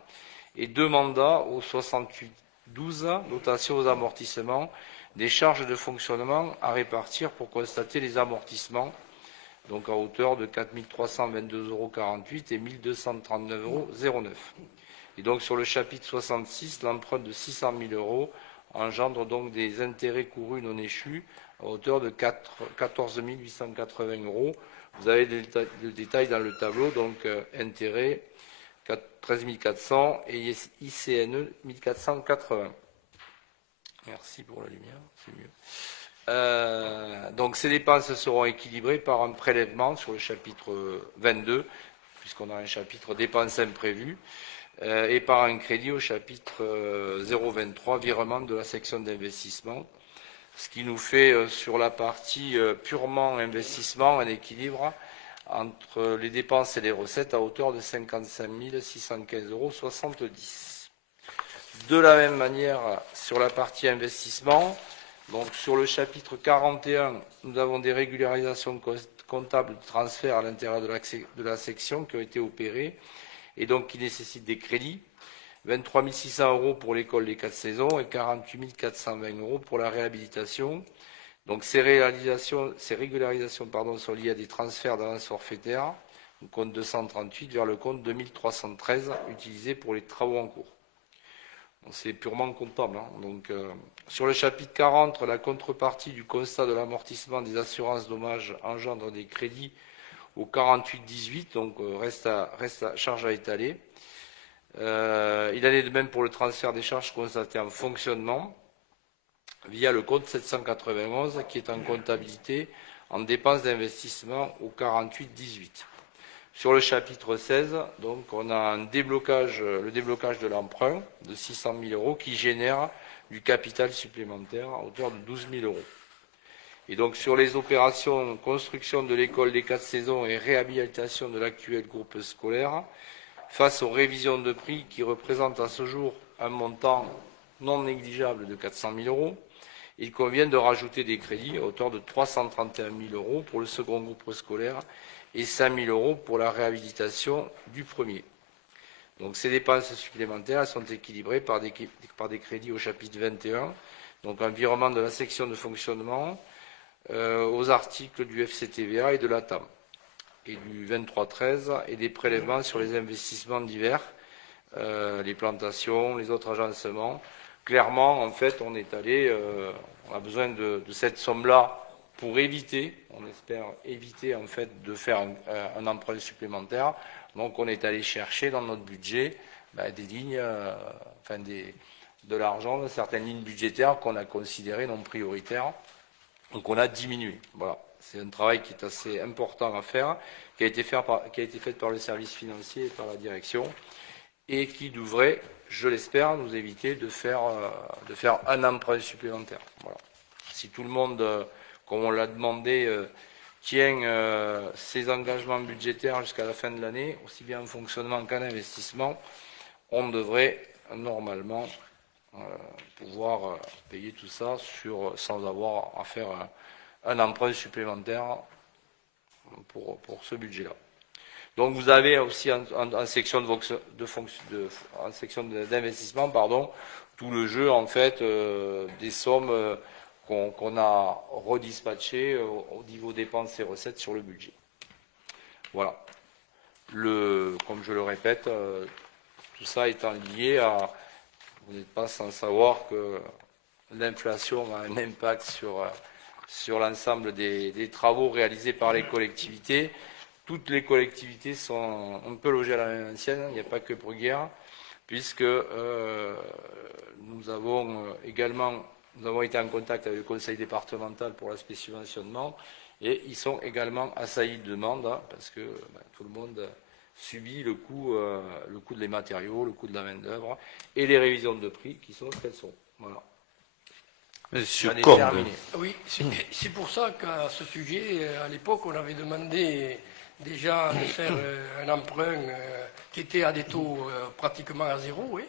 et 2 mandats au 68-12, dotation aux amortissements, des charges de fonctionnement à répartir pour constater les amortissements, donc à hauteur de 4 322,48 € et 1 239,09 €. Et donc sur le chapitre 66, l'emprunt de 600 000 € engendre donc des intérêts courus non échus à hauteur de 14 880 €. Vous avez le détail dans le tableau, donc intérêt 13 400 et ICNE 1480. Merci pour la lumière, c'est mieux. Donc ces dépenses seront équilibrées par un prélèvement sur le chapitre 22, puisqu'on a un chapitre dépenses imprévues, et par un crédit au chapitre 023, virement de la section d'investissement, ce qui nous fait sur la partie purement investissement un équilibre entre les dépenses et les recettes à hauteur de 55 615,70 €. De la même manière, sur la partie investissement, donc sur le chapitre 41, nous avons des régularisations comptables de transfert à l'intérieur de la section qui ont été opérées et donc qui nécessitent des crédits. 23 600 € pour l'école des 4 saisons et 48 420 € pour la réhabilitation. Donc ces régularisations sont liées à des transferts d'avance forfaitaire, du compte 238 vers le compte 2313 utilisé pour les travaux en cours. C'est purement comptable. Donc, sur le chapitre 40, la contrepartie du constat de l'amortissement des assurances dommages engendre des crédits au 48-18, donc reste à charge à étaler. Il en est de même pour le transfert des charges constatées en fonctionnement via le compte 791 qui est en comptabilité en dépenses d'investissement au 48-18. Sur le chapitre 16, donc, on a le déblocage de l'emprunt de 600 000 € qui génère du capital supplémentaire à hauteur de 12 000 €. Et donc sur les opérations construction de l'école des 4 saisons et réhabilitation de l'actuel groupe scolaire, face aux révisions de prix qui représentent à ce jour un montant non négligeable de 400 000 €, il convient de rajouter des crédits à hauteur de 331 000 € pour le second groupe scolaire et 5 000 € pour la réhabilitation du premier. Donc ces dépenses supplémentaires sont équilibrées par des crédits au chapitre 21, donc un virement de la section de fonctionnement aux articles du FCTVA et de la TAM, et du 23-13, et des prélèvements sur les investissements divers, les plantations, les autres agencements. Clairement, en fait, on a besoin de cette somme-là pour éviter, on espère éviter en fait de faire un emprunt supplémentaire. Donc on est allé chercher dans notre budget des lignes, de l'argent, de certaines lignes budgétaires qu'on a considérées non prioritaires. Donc on a diminué. Voilà, c'est un travail qui est assez important à faire, qui a été fait par le service financier et par la direction, et qui devrait, je l'espère, nous éviter de faire un emprunt supplémentaire. Voilà. Si tout le monde, comme on l'a demandé, tient ses engagements budgétaires jusqu'à la fin de l'année, aussi bien en fonctionnement qu'en investissement, on devrait normalement pouvoir payer tout ça sans avoir à faire un emprunt supplémentaire pour ce budget-là. Donc vous avez aussi en section d'investissement, tout le jeu en fait des sommes qu'on a redispatchées au niveau dépenses et recettes sur le budget. Voilà. Comme je le répète, tout ça étant lié à, vous n'êtes pas sans savoir que l'inflation a un impact sur l'ensemble des travaux réalisés par les collectivités. Toutes les collectivités sont un peu logées à la même ancienne, il n'y a pas que Bruguières, puisque nous avons été en contact avec le conseil départemental pour l'aspect subventionnement, Et ils sont également assaillis de demandes, hein, parce que tout le monde subit le coût des matériaux, le coût de la main-d'œuvre et les révisions de prix qui sont ce qu'elles sont. Voilà. Monsieur J'en ai Combe. terminé. Oui, c'est pour ça qu'à ce sujet, à l'époque, on avait demandé déjà de faire un emprunt qui était à des taux pratiquement à zéro, oui,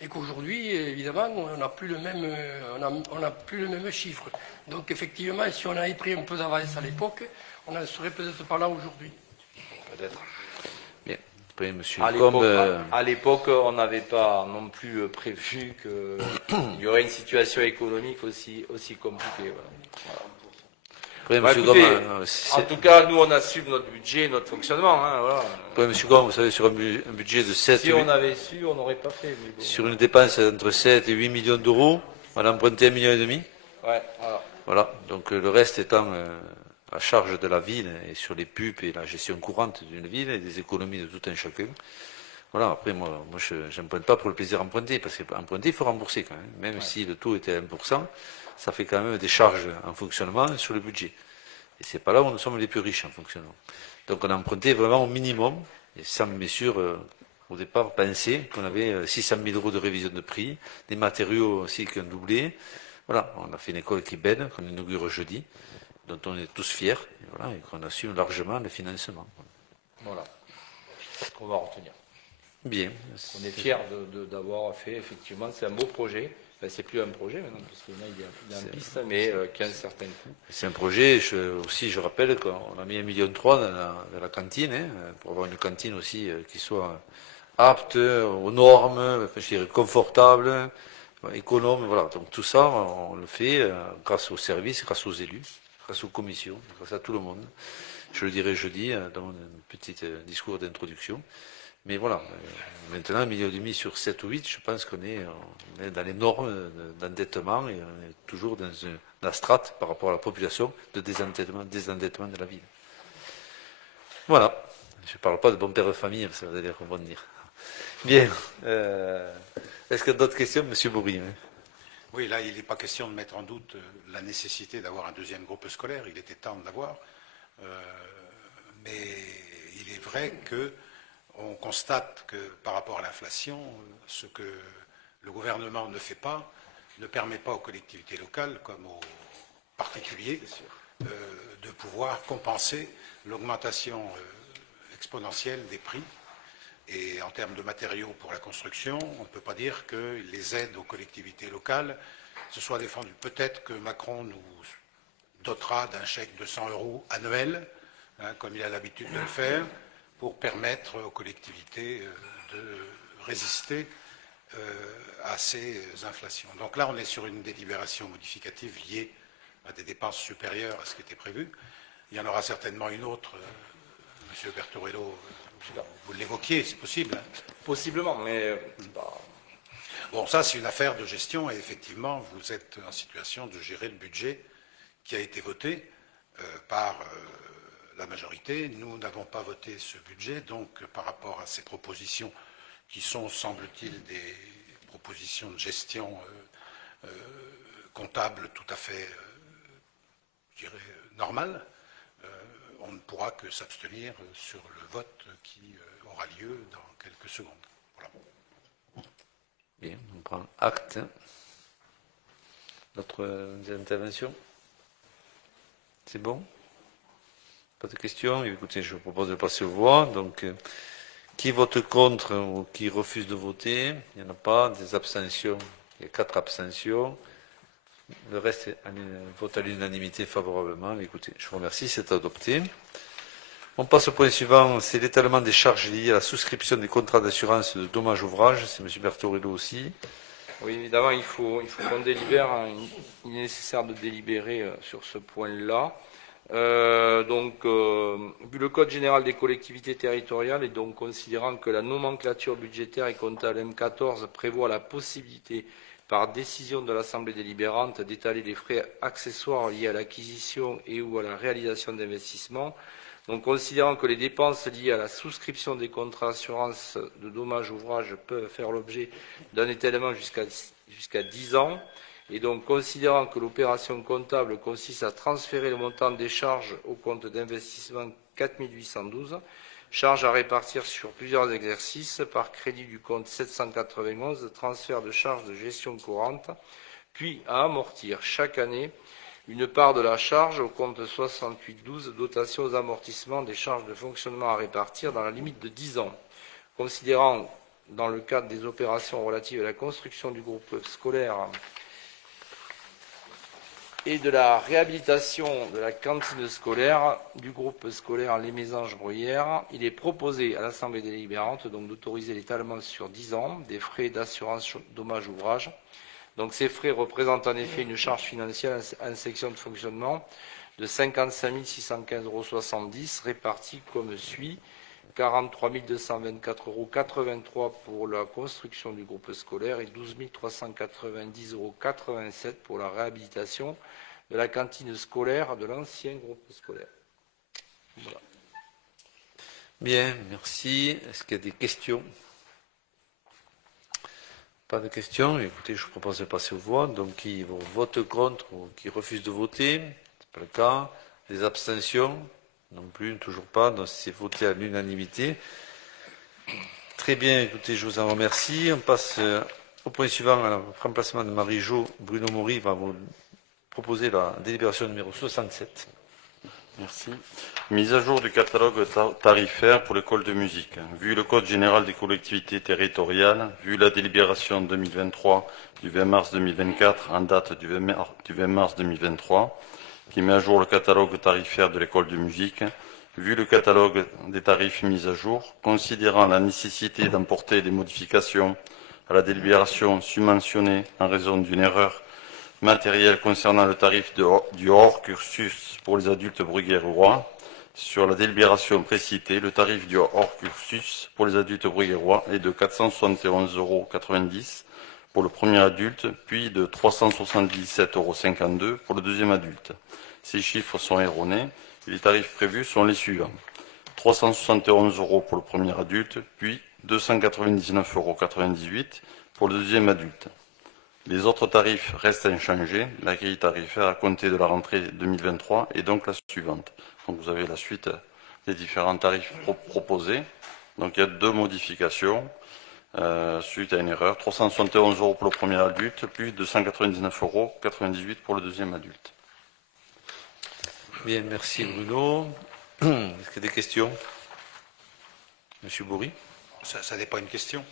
et qu'aujourd'hui, évidemment, on n'a plus le même chiffre. Donc, effectivement, si on avait pris un peu d'avance à l'époque, on ne serait peut-être pas là aujourd'hui. Peut-être. Bien. Après, monsieur À Combe. l'époque, on n'avait pas non plus prévu qu'il y aurait une situation économique aussi compliquée. Voilà. Après, Bah, monsieur écoutez, Combe, en tout cas, nous, on assume notre budget, notre fonctionnement. Hein, voilà. après, monsieur Combe, vous savez, sur un budget de 7, Si on avait su, on n'aurait pas fait. Mais bon. sur une dépense entre 7 et 8 millions d'euros, on a emprunté 1,5 million. Ouais, voilà. Voilà. Donc le reste étant à charge de la ville et sur les pubs et la gestion courante d'une ville et des économies de tout un chacun. Voilà, après, moi je n'emprunte pas pour le plaisir d'emprunter, parce qu'emprunter, il faut rembourser quand même. Même si le taux était à 1%, ça fait quand même des charges en fonctionnement sur le budget. Et c'est pas là où nous sommes les plus riches en fonctionnement. Donc on a emprunté vraiment au minimum, et sans bien sûr, au départ, penser qu'on avait 600 000 euros de révision de prix, des matériaux aussi qui ont doublé. Voilà, on a fait une école qui est belle, qu'on inaugure jeudi, dont on est tous fiers, et, voilà, et qu'on assume largement le financement. Voilà. C'est ce qu'on va retenir. Bien. On est fiers d'avoir fait, effectivement, c'est un beau projet. Enfin, c'est plus un projet maintenant, parce qu'il y a une piste, mais qui a un certain coût. C'est un projet, je rappelle qu'on a mis 1,3 million dans la cantine, hein, pour avoir une cantine aussi qui soit apte aux normes, je dirais confortable, économe, voilà. Donc tout ça, on le fait grâce aux services, grâce aux élus, grâce aux commissions, grâce à tout le monde. Je le dirai jeudi dans un petit discours d'introduction. Mais voilà, maintenant, 1,5 million sur 7 ou 8, je pense qu'on est dans les normes d'endettement et on est toujours dans la strate par rapport à la population de désendettement de la ville. Voilà. Je ne parle pas de bon père de famille, ça va dire qu'on va dire. Bien. Est-ce qu'il y a d'autres questions, M. Bourri? Oui, là, il n'est pas question de mettre en doute la nécessité d'avoir un deuxième groupe scolaire. Il était temps de l'avoir. Mais il est vrai qu'on constate que par rapport à l'inflation, ce que le gouvernement ne fait pas ne permet pas aux collectivités locales, comme aux particuliers, de pouvoir compenser l'augmentation exponentielle des prix. Et en termes de matériaux pour la construction, on ne peut pas dire que les aides aux collectivités locales se soient défendues. Peut-être que Macron nous dotera d'un chèque de 100 € annuel, hein, comme il a l'habitude de le faire, pour permettre aux collectivités de résister à ces inflations. Donc là, on est sur une délibération modificative liée à des dépenses supérieures à ce qui était prévu. Il y en aura certainement une autre, M. Bertorello, vous l'évoquiez, c'est possible. Hein. Possiblement, mais... Bon, ça, c'est une affaire de gestion et effectivement, vous êtes en situation de gérer le budget qui a été voté par la majorité. Nous n'avons pas voté ce budget, donc par rapport à ces propositions qui sont, semble-t-il, des propositions de gestion comptable tout à fait, je dirais, normales, on ne pourra que s'abstenir sur le vote qui aura lieu dans quelques secondes. Voilà. Bien, on prend acte. D'autres interventions? C'est bon? Pas de questions? Écoutez, je vous propose de passer aux voix. Donc, qui vote contre ou qui refuse de voter? Il n'y en a pas. Des abstentions? Il y a 4 abstentions. Le reste est vote à l'unanimité favorablement. Écoutez, je vous remercie, c'est adopté. On passe au point suivant, c'est l'étalement des charges liées à la souscription des contrats d'assurance de dommages ouvrages. C'est M. Bertorello aussi. Oui, évidemment, il faut qu'on délibère. Hein. Il est nécessaire de délibérer sur ce point-là. Vu le Code général des collectivités territoriales et donc considérant que la nomenclature budgétaire et comptable M14 prévoit la possibilité par décision de l'Assemblée délibérante d'étaler les frais accessoires liés à l'acquisition et ou à la réalisation d'investissements. Donc, considérant que les dépenses liées à la souscription des contrats d'assurance de dommages ouvrages peuvent faire l'objet d'un étalement jusqu'à 10 ans, Et donc, considérant que l'opération comptable consiste à transférer le montant des charges au compte d'investissement 4812, charges à répartir sur plusieurs exercices par crédit du compte 791, transfert de charges de gestion courante, puis à amortir chaque année une part de la charge au compte 6812, dotation aux amortissements des charges de fonctionnement à répartir dans la limite de 10 ans. Considérant, dans le cadre des opérations relatives à la construction du groupe scolaire et de la réhabilitation de la cantine scolaire du groupe scolaire Les Mésanges Bruyères, il est proposé à l'Assemblée délibérante donc d'autoriser l'étalement sur 10 ans des frais d'assurance dommages ouvrages. Donc ces frais représentent en effet une charge financière en section de fonctionnement de 55 615,70 € répartis comme suit. 43 224,83 € pour la construction du groupe scolaire et 12 390,87 € pour la réhabilitation de la cantine scolaire de l'ancien groupe scolaire. Voilà. Bien, merci. Est-ce qu'il y a des questions? Pas de questions. Écoutez, je vous propose de passer aux voix. Donc, qui vote contre ou qui refuse de voter? C'est pas le cas. Des abstentions? Non plus, toujours pas. Donc, c'est voté à l'unanimité. Très bien. Écoutez, je vous en remercie. On passe au point suivant, à le remplacement de Marie-Jo. Bruno Maury va vous proposer la délibération numéro 67. Merci. Mise à jour du catalogue tarifaire pour l'école de musique. Vu le Code général des collectivités territoriales, vu la délibération 2023 du 20 mars 2024 en date du 20 mars 2023, qui met à jour le catalogue tarifaire de l'école de musique, vu le catalogue des tarifs mis à jour, considérant la nécessité d'emporter des modifications à la délibération subventionnée en raison d'une erreur matériel concernant le tarif du hors-cursus pour les adultes bruguérois. Sur la délibération précitée, le tarif du hors-cursus pour les adultes bruguérois est de 471,90 € pour le premier adulte, puis de 377,52 € pour le deuxième adulte. Ces chiffres sont erronés et les tarifs prévus sont les suivants. 371 € pour le premier adulte, puis 299,98 € pour le deuxième adulte. Les autres tarifs restent inchangés. La grille tarifaire à compter de la rentrée 2023 est donc la suivante. Donc vous avez la suite des différents tarifs proposés. Donc il y a deux modifications suite à une erreur. 371 € pour le premier adulte, puis 299,98 € pour le deuxième adulte. Bien, merci Bruno. Est-ce qu'il y a des questions? Monsieur Bourri? Ça n'est pas une question.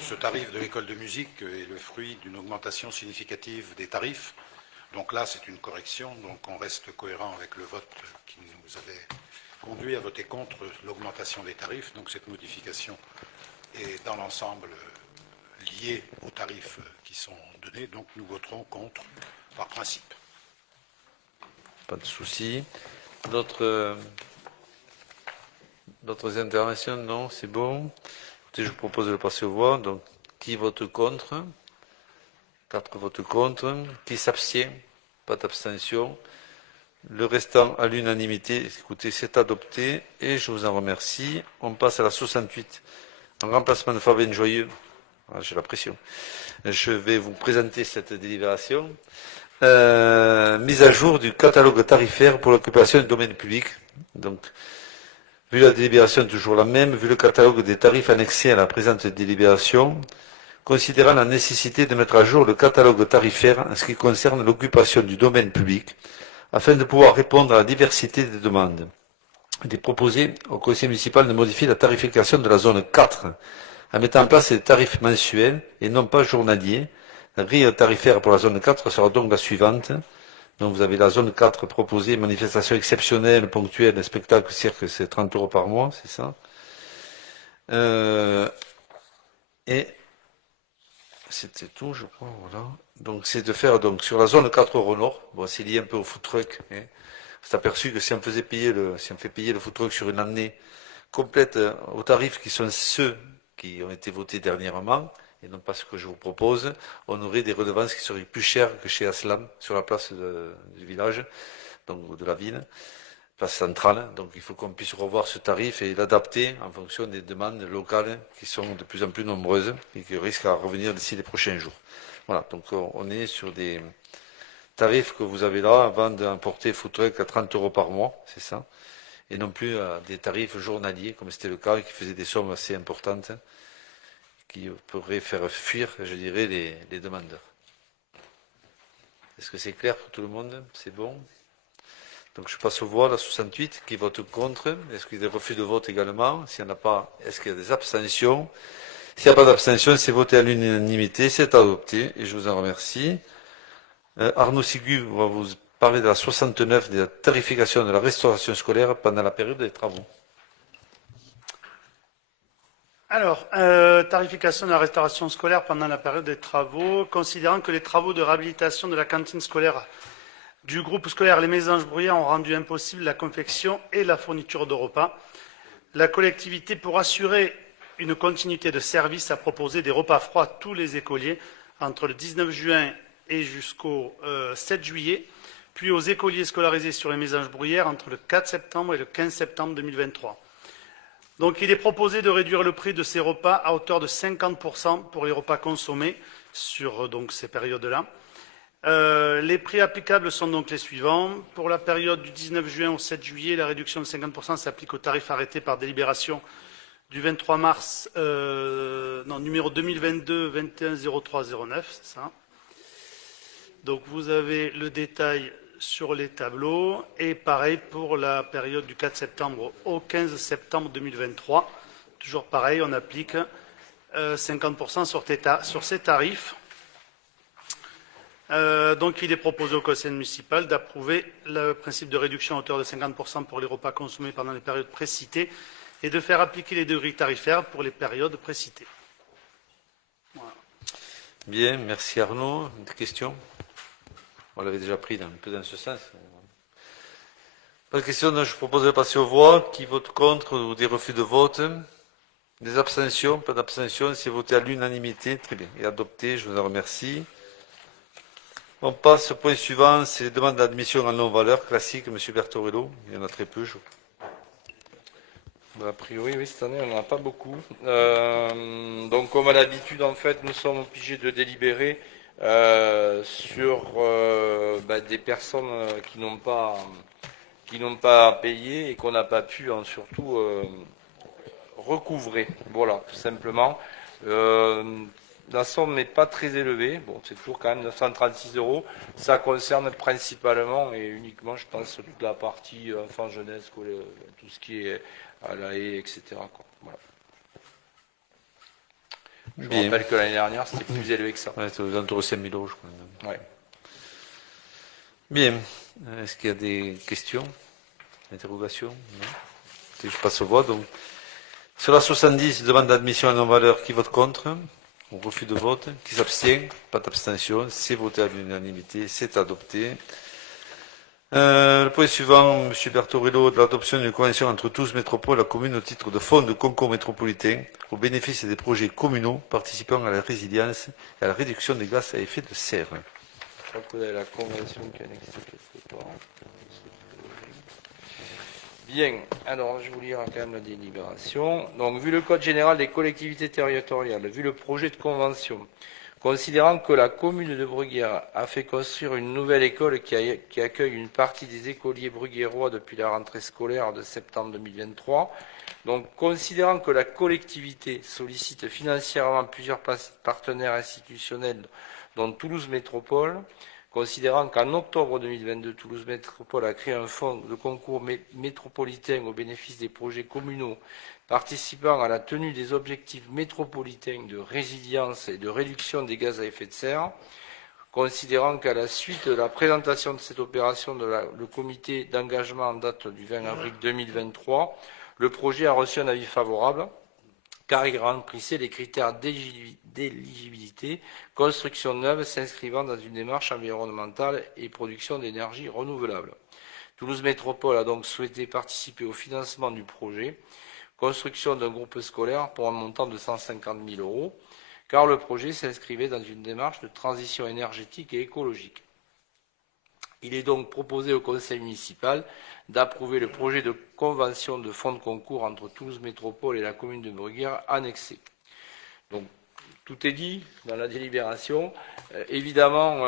Ce tarif de l'école de musique est le fruit d'une augmentation significative des tarifs. Donc là, c'est une correction. Donc on reste cohérent avec le vote qui nous avait conduit à voter contre l'augmentation des tarifs. Donc cette modification est dans l'ensemble liée aux tarifs qui sont donnés. Donc nous voterons contre par principe. Pas de souci. D'autres interventions? Non, c'est bon. Écoutez, je vous propose de le passer aux voix. Donc, qui vote contre? 4 votent contre. Qui s'abstient? Pas d'abstention. Le restant à l'unanimité. Écoutez, c'est adopté et je vous en remercie. On passe à la 68. En remplacement de Fabien Joyeux. Ah, j'ai la pression. Je vais vous présenter cette délibération. Mise à jour du catalogue tarifaire pour l'occupation du domaine public. Donc, vu la délibération toujours la même, vu le catalogue des tarifs annexés à la présente délibération, considérant la nécessité de mettre à jour le catalogue tarifaire en ce qui concerne l'occupation du domaine public, afin de pouvoir répondre à la diversité des demandes. Il est proposé au conseil municipal de modifier la tarification de la zone 4, en mettant en place des tarifs mensuels et non pas journaliers. La grille tarifaire pour la zone 4 sera donc la suivante. Donc vous avez la zone 4 proposée, manifestation exceptionnelle, ponctuelle, spectacle, cirque, c'est 30 € par mois, c'est ça. Et c'était tout, je crois, voilà. Donc c'est de faire donc sur la zone 4 Euro Nord, bon, c'est lié un peu au food truck. Hein. On s'est aperçu que si on fait payer le food truck sur une année complète aux tarifs qui sont ceux qui ont été votés dernièrement, et non pas ce que je vous propose, on aurait des redevances qui seraient plus chères que chez Aslam, sur la place du village, donc de la ville, place centrale. Donc il faut qu'on puisse revoir ce tarif et l'adapter en fonction des demandes locales qui sont de plus en plus nombreuses et qui risquent à revenir d'ici les prochains jours. Voilà, donc on est sur des tarifs que vous avez là avant d'importer food truck à 30 € par mois, c'est ça, et non plus à des tarifs journaliers, comme c'était le cas, et qui faisaient des sommes assez importantes, qui pourraient faire fuir, je dirais, les demandeurs. Est-ce que c'est clair pour tout le monde? C'est bon? Donc je passe aux voix, la 68, qui vote contre. Est-ce qu'il y a des refus de vote également? S'il n'y en a pas, est-ce qu'il y a des abstentions? S'il n'y a pas d'abstention, c'est voté à l'unanimité, c'est adopté, et je vous en remercie. Arnaud Sigu va vous parler de la 69, de la tarification de la restauration scolaire pendant la période des travaux. Alors, tarification de la restauration scolaire pendant la période des travaux, considérant que les travaux de réhabilitation de la cantine scolaire du groupe scolaire Les Mésanges Bruyères ont rendu impossible la confection et la fourniture de repas. La collectivité, pour assurer une continuité de service, a proposé des repas froids à tous les écoliers entre le 19 juin et jusqu'au 7 juillet, puis aux écoliers scolarisés sur Les Mésanges Bruyères entre le 4 septembre et le 15 septembre 2023. Donc il est proposé de réduire le prix de ces repas à hauteur de 50% pour les repas consommés sur ces périodes-là. Les prix applicables sont donc les suivants. Pour la période du 19 juin au 7 juillet, la réduction de 50% s'applique au tarif arrêté par délibération du 23 mars, numéro 2022-210309, c'est ça. Donc vous avez le détail sur les tableaux, et pareil pour la période du 4 septembre au 15 septembre 2023. Toujours pareil, on applique 50% sur ces tarifs. Donc il est proposé au conseil municipal d'approuver le principe de réduction à hauteur de 50% pour les repas consommés pendant les périodes précitées et de faire appliquer les degrés tarifaires pour les périodes précitées. Voilà. Bien, merci Arnaud. Des questions? On l'avait déjà pris un peu dans ce sens. Pas de questions, donc je propose de passer aux voix. Qui vote contre ou des refus de vote? Des abstentions? Pas d'abstention, c'est voté à l'unanimité. Très bien, et adopté, je vous en remercie. On passe au point suivant, c'est les demandes d'admission en non-valeur classique. Monsieur Bertorello, il y en a très peu. A priori, oui, cette année, on n'en a pas beaucoup. Donc, comme à l'habitude, en fait, nous sommes obligés de délibérer sur des personnes qui n'ont pas payé et qu'on n'a pas pu surtout recouvrer. Voilà, tout simplement. La somme n'est pas très élevée. Bon, c'est toujours quand même 936 €. Ça concerne principalement et uniquement, je pense, toute la partie enfants, jeunesse, tout ce qui est à la haie, etc. quoi. Voilà. Je me rappelle que l'année dernière, c'était plus élevé que ça. Ouais, c'était aux alentours de 5 000 €, je crois. Ouais. Bien. Est-ce qu'il y a des questions, interrogations? Non. Je passe au vote. Donc, sur la 70, demande d'admission en non-valeur, qui vote contre? On refus de vote. Qui s'abstient? Pas d'abstention. C'est voté à l'unanimité. C'est adopté. Le point suivant, M. Bertorello, de l'adoption d'une convention entre Toulouse Métropole et la commune au titre de fonds de concours métropolitain au bénéfice des projets communaux participant à la résilience et à la réduction des gaz à effet de serre. Je crois que vous avez la convention qui est annexée quelque part. Bien, alors je vais vous lire quand même la délibération. Donc, vu le Code général des collectivités territoriales, vu le projet de convention, considérant que la commune de Bruguière a fait construire une nouvelle école qui accueille une partie des écoliers bruguiérois depuis la rentrée scolaire de septembre 2023, donc considérant que la collectivité sollicite financièrement plusieurs partenaires institutionnels, dont Toulouse Métropole, considérant qu'en octobre 2022, Toulouse Métropole a créé un fonds de concours métropolitain au bénéfice des projets communaux participant à la tenue des objectifs métropolitains de résilience et de réduction des gaz à effet de serre, considérant qu'à la suite de la présentation de cette opération le comité d'engagement en date du 20 avril 2023, le projet a reçu un avis favorable, car il remplissait les critères d'éligibilité, construction neuve s'inscrivant dans une démarche environnementale et production d'énergie renouvelable. Toulouse Métropole a donc souhaité participer au financement du projet, construction d'un groupe scolaire pour un montant de 150 000 €, car le projet s'inscrivait dans une démarche de transition énergétique et écologique. Il est donc proposé au conseil municipal d'approuver le projet de convention de fonds de concours entre Toulouse Métropole et la commune de Bruguière annexé. Donc, tout est dit dans la délibération. Évidemment,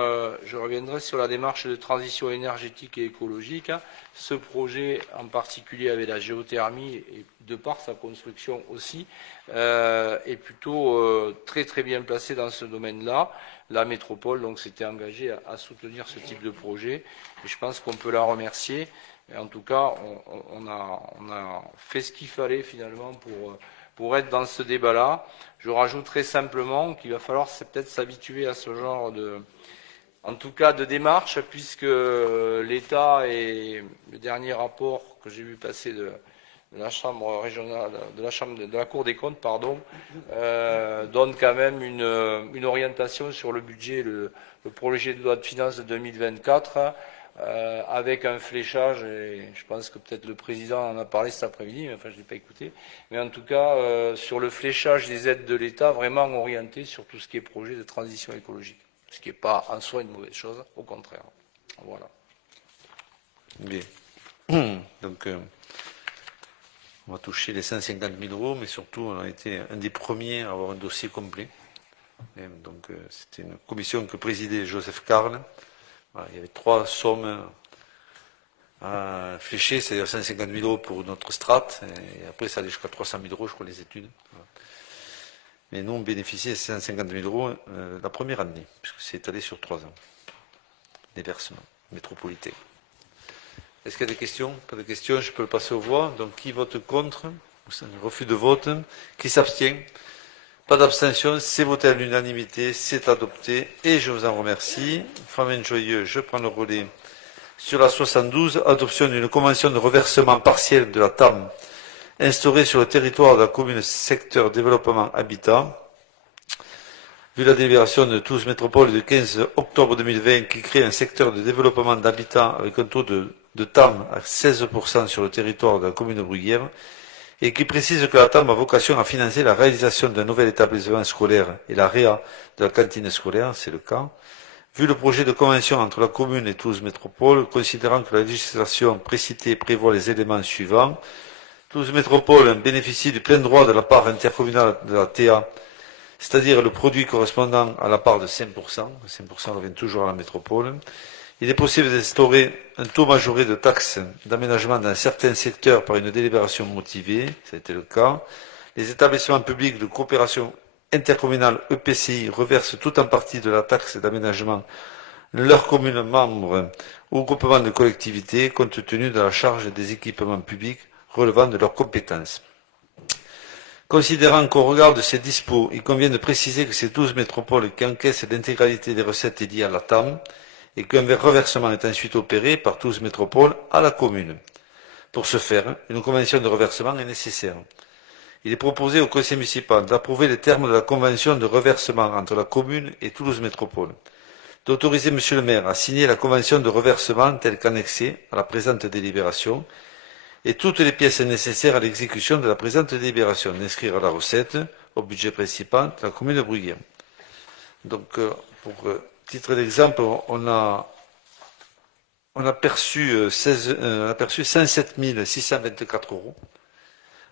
je reviendrai sur la démarche de transition énergétique et écologique. Ce projet, en particulier avec la géothermie, et de par sa construction aussi, est plutôt très très bien placé dans ce domaine-là. La métropole donc s'était engagée à soutenir ce type de projet. Et je pense qu'on peut la remercier. Et en tout cas, on a fait ce qu'il fallait finalement pour être dans ce débat-là. Je rajouterai simplement qu'il va falloir peut-être s'habituer à ce genre en tout cas de démarche, puisque l'État et le dernier rapport que j'ai vu passer de la Chambre régionale, de la Cour des comptes, pardon, donne quand même une orientation sur le budget, le projet de loi de finances de 2024. Avec un fléchage, et je pense que peut-être le président en a parlé cet après-midi, mais enfin je ne l'ai pas écouté, mais en tout cas sur le fléchage des aides de l'État vraiment orienté sur tout ce qui est projet de transition écologique, ce qui n'est pas en soi une mauvaise chose, au contraire. Voilà. Bien. Donc on va toucher les 150 000 euros, mais surtout on a été un des premiers à avoir un dossier complet. Et donc c'était une commission que présidait Joseph Carle. Voilà, il y avait 3 sommes fléchées, c'est-à-dire 150 000 euros pour notre strate, et après ça allait jusqu'à 300 000 euros, je crois, les études. Voilà. Mais nous, on bénéficiait de 150 000 euros la première année, puisque c'est étalé sur 3 ans, des versements métropolitains. Est-ce qu'il y a des questions? Pas de questions, je peux le passer aux voix. Donc, qui vote contre? Refus de vote. Qui s'abstient? Pas d'abstention, c'est voté à l'unanimité, c'est adopté et je vous en remercie. Flamène Joyeux, je prends le relais sur la 72, adoption d'une convention de reversement partiel de la TAM instaurée sur le territoire de la commune secteur développement habitat. Vu la délibération de Toulouse Métropole du 15 octobre 2020 qui crée un secteur de développement d'habitat avec un taux de TAM à 16% sur le territoire de la commune de Bruguière, et qui précise que la TAM a vocation à financer la réalisation d'un nouvel établissement scolaire et la réa de la cantine scolaire, c'est le cas. Vu le projet de convention entre la commune et Toulouse Métropole, considérant que la législation précitée prévoit les éléments suivants, Toulouse Métropole bénéficie du plein droit de la part intercommunale de la TA, c'est-à-dire le produit correspondant à la part de 5%, 5% revient toujours à la métropole. Il est possible d'instaurer un taux majoré de taxes d'aménagement dans certains secteurs par une délibération motivée, ça a été le cas. Les établissements publics de coopération intercommunale EPCI reversent tout en partie de la taxe d'aménagement leurs communes membres ou groupements de collectivités compte tenu de la charge des équipements publics relevant de leurs compétences. Considérant qu'au regard de ces dispos, il convient de préciser que c'est Toulouse Métropole qui encaisse l'intégralité des recettes liées à la TAM, et qu'un reversement est ensuite opéré par Toulouse Métropole à la commune. Pour ce faire, une convention de reversement est nécessaire. Il est proposé au conseil municipal d'approuver les termes de la convention de reversement entre la commune et Toulouse Métropole, d'autoriser monsieur le maire à signer la convention de reversement telle qu'annexée à la présente délibération et toutes les pièces nécessaires à l'exécution de la présente délibération, d'inscrire à la recette au budget principal de la commune de Bruguière. Donc, pour titre d'exemple, on a perçu 107 624 euros.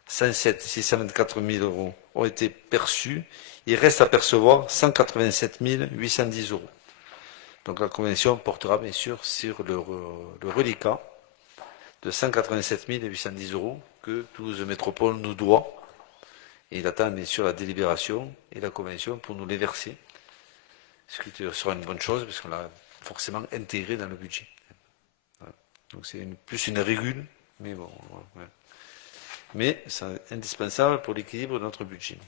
107 624 000 euros ont été perçus. Il reste à percevoir 187 810 euros. Donc la convention portera bien sûr sur le reliquat de 187 810 euros que Toulouse Métropole nous doit. Et il attend bien sûr la délibération et la convention pour nous les verser. Ce qui sera une bonne chose, parce qu'on l'a forcément intégré dans le budget. Voilà. Donc c'est plus une régule, mais bon. Ouais. Mais c'est indispensable pour l'équilibre de notre budget.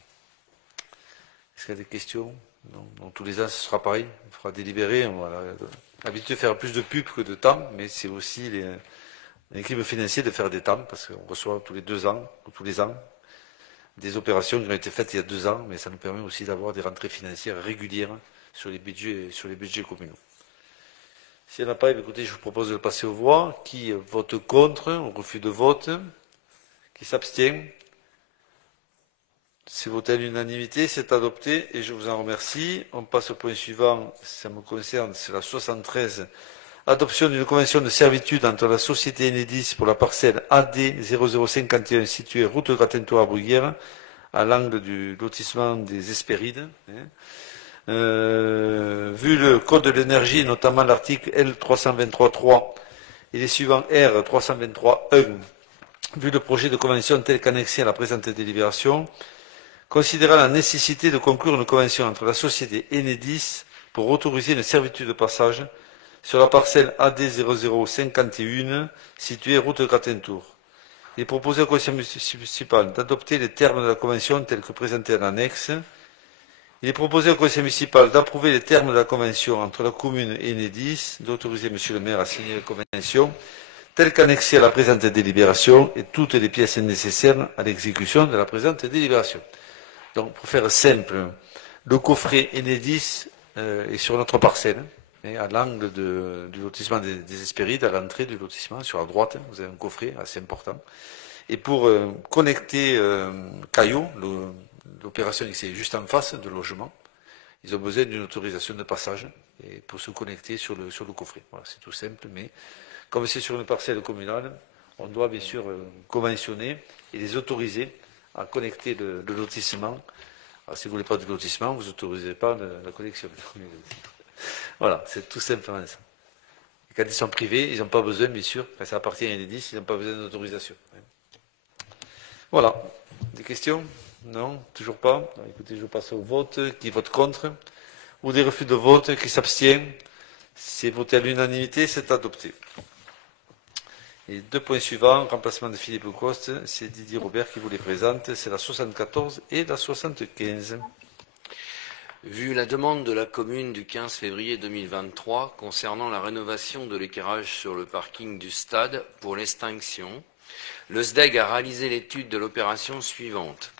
Est-ce qu'il y a des questions? Non. Donc, tous les ans, ce sera pareil. On fera délibérer. On va l'habitude de faire plus de pubs que de temps, mais c'est aussi l'équilibre financier de faire des temps, parce qu'on reçoit tous les 2 ans, ou tous les ans, des opérations qui ont été faites il y a 2 ans, mais ça nous permet aussi d'avoir des rentrées financières régulières sur les budgets communaux. S'il n'y en a pas, écoutez, je vous propose de le passer aux voix. Qui vote contre, au refus de vote? Qui s'abstient? C'est voté à l'unanimité, c'est adopté et je vous en remercie. On passe au point suivant, ça me concerne, c'est la 73. Adoption d'une convention de servitude entre la société Enedis pour la parcelle AD 0051 située route de Gratentoir à Bruguière, à l'angle du lotissement des Hespérides. Vu le code de l'énergie, notamment l'article L323.3 et les suivants R323.1, vu le projet de convention tel qu'annexé à la présente délibération, considérant la nécessité de conclure une convention entre la société Enedis pour autoriser une servitude de passage sur la parcelle AD 0051 située route de Gratentour. Il est proposé au conseil municipal d'adopter les termes de la convention tels que présentés en annexe. Il est proposé au conseil municipal d'approuver les termes de la convention entre la commune et Enedis, d'autoriser monsieur le maire à signer la convention telle qu'annexée à la présente délibération et toutes les pièces nécessaires à l'exécution de la présente délibération. Donc, pour faire simple, le coffret Enedis est sur notre parcelle, à l'angle du lotissement des Hespérides, à l'entrée du lotissement, sur la droite, vous avez un coffret assez important. Et pour connecter Caillot, l'opération c'est juste en face de logement, ils ont besoin d'une autorisation de passage et pour se connecter sur le coffret. Voilà, c'est tout simple, mais comme c'est sur une parcelle communale, on doit bien sûr conventionner et les autoriser à connecter le lotissement. Alors, si vous ne voulez pas de lotissement, vous n'autorisez pas la connexion. Voilà, c'est tout simplement ça. Et quand ils sont privés, ils n'ont pas besoin, bien sûr, quand ça appartient à Enedis, ils n'ont pas besoin d'autorisation. Voilà. Des questions? Non? Toujours pas? Alors, écoutez, je passe au vote. Qui vote contre? Ou des refus de vote? Qui s'abstient? C'est voté à l'unanimité, c'est adopté. Et 2 points suivants, remplacement de Philippe Coste, c'est Didier Robert qui vous les présente, c'est la 74 et la 75. Vu la demande de la commune du 15 février 2023 concernant la rénovation de l'éclairage sur le parking du stade pour l'extinction, le SDEG a réalisé l'étude de l'opération suivante.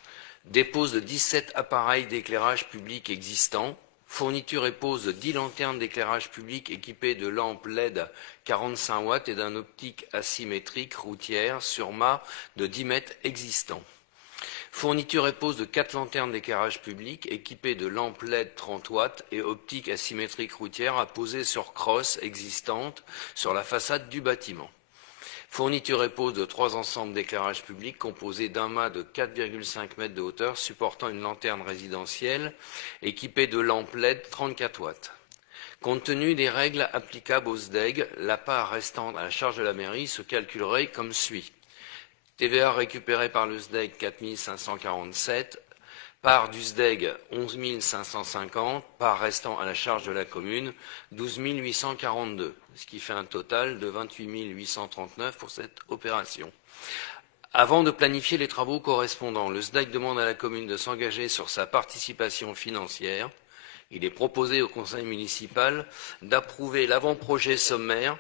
Dépose de 17 appareils d'éclairage public existants, fourniture et pose de 10 lanternes d'éclairage public équipées de lampes LED 45 watts et d'un optique asymétrique routière sur mât de 10 mètres existants. Fourniture et pose de 4 lanternes d'éclairage public équipées de lampes LED 30 watts et optique asymétrique routière à poser sur crosse existantes sur la façade du bâtiment. Fourniture et pose de 3 ensembles d'éclairage public composés d'un mât de 4,5 mètres de hauteur supportant une lanterne résidentielle équipée de lampes LED 34 watts. Compte tenu des règles applicables au SDEG, la part restante à la charge de la mairie se calculerait comme suit. TVA récupérée par le SDEG 4 547, part du SDEG 11 550, part restant à la charge de la commune 12 842, ce qui fait un total de 28 839 pour cette opération. Avant de planifier les travaux correspondants, le SDEG demande à la commune de s'engager sur sa participation financière. Il est proposé au conseil municipal d'approuver l'avant-projet sommaire,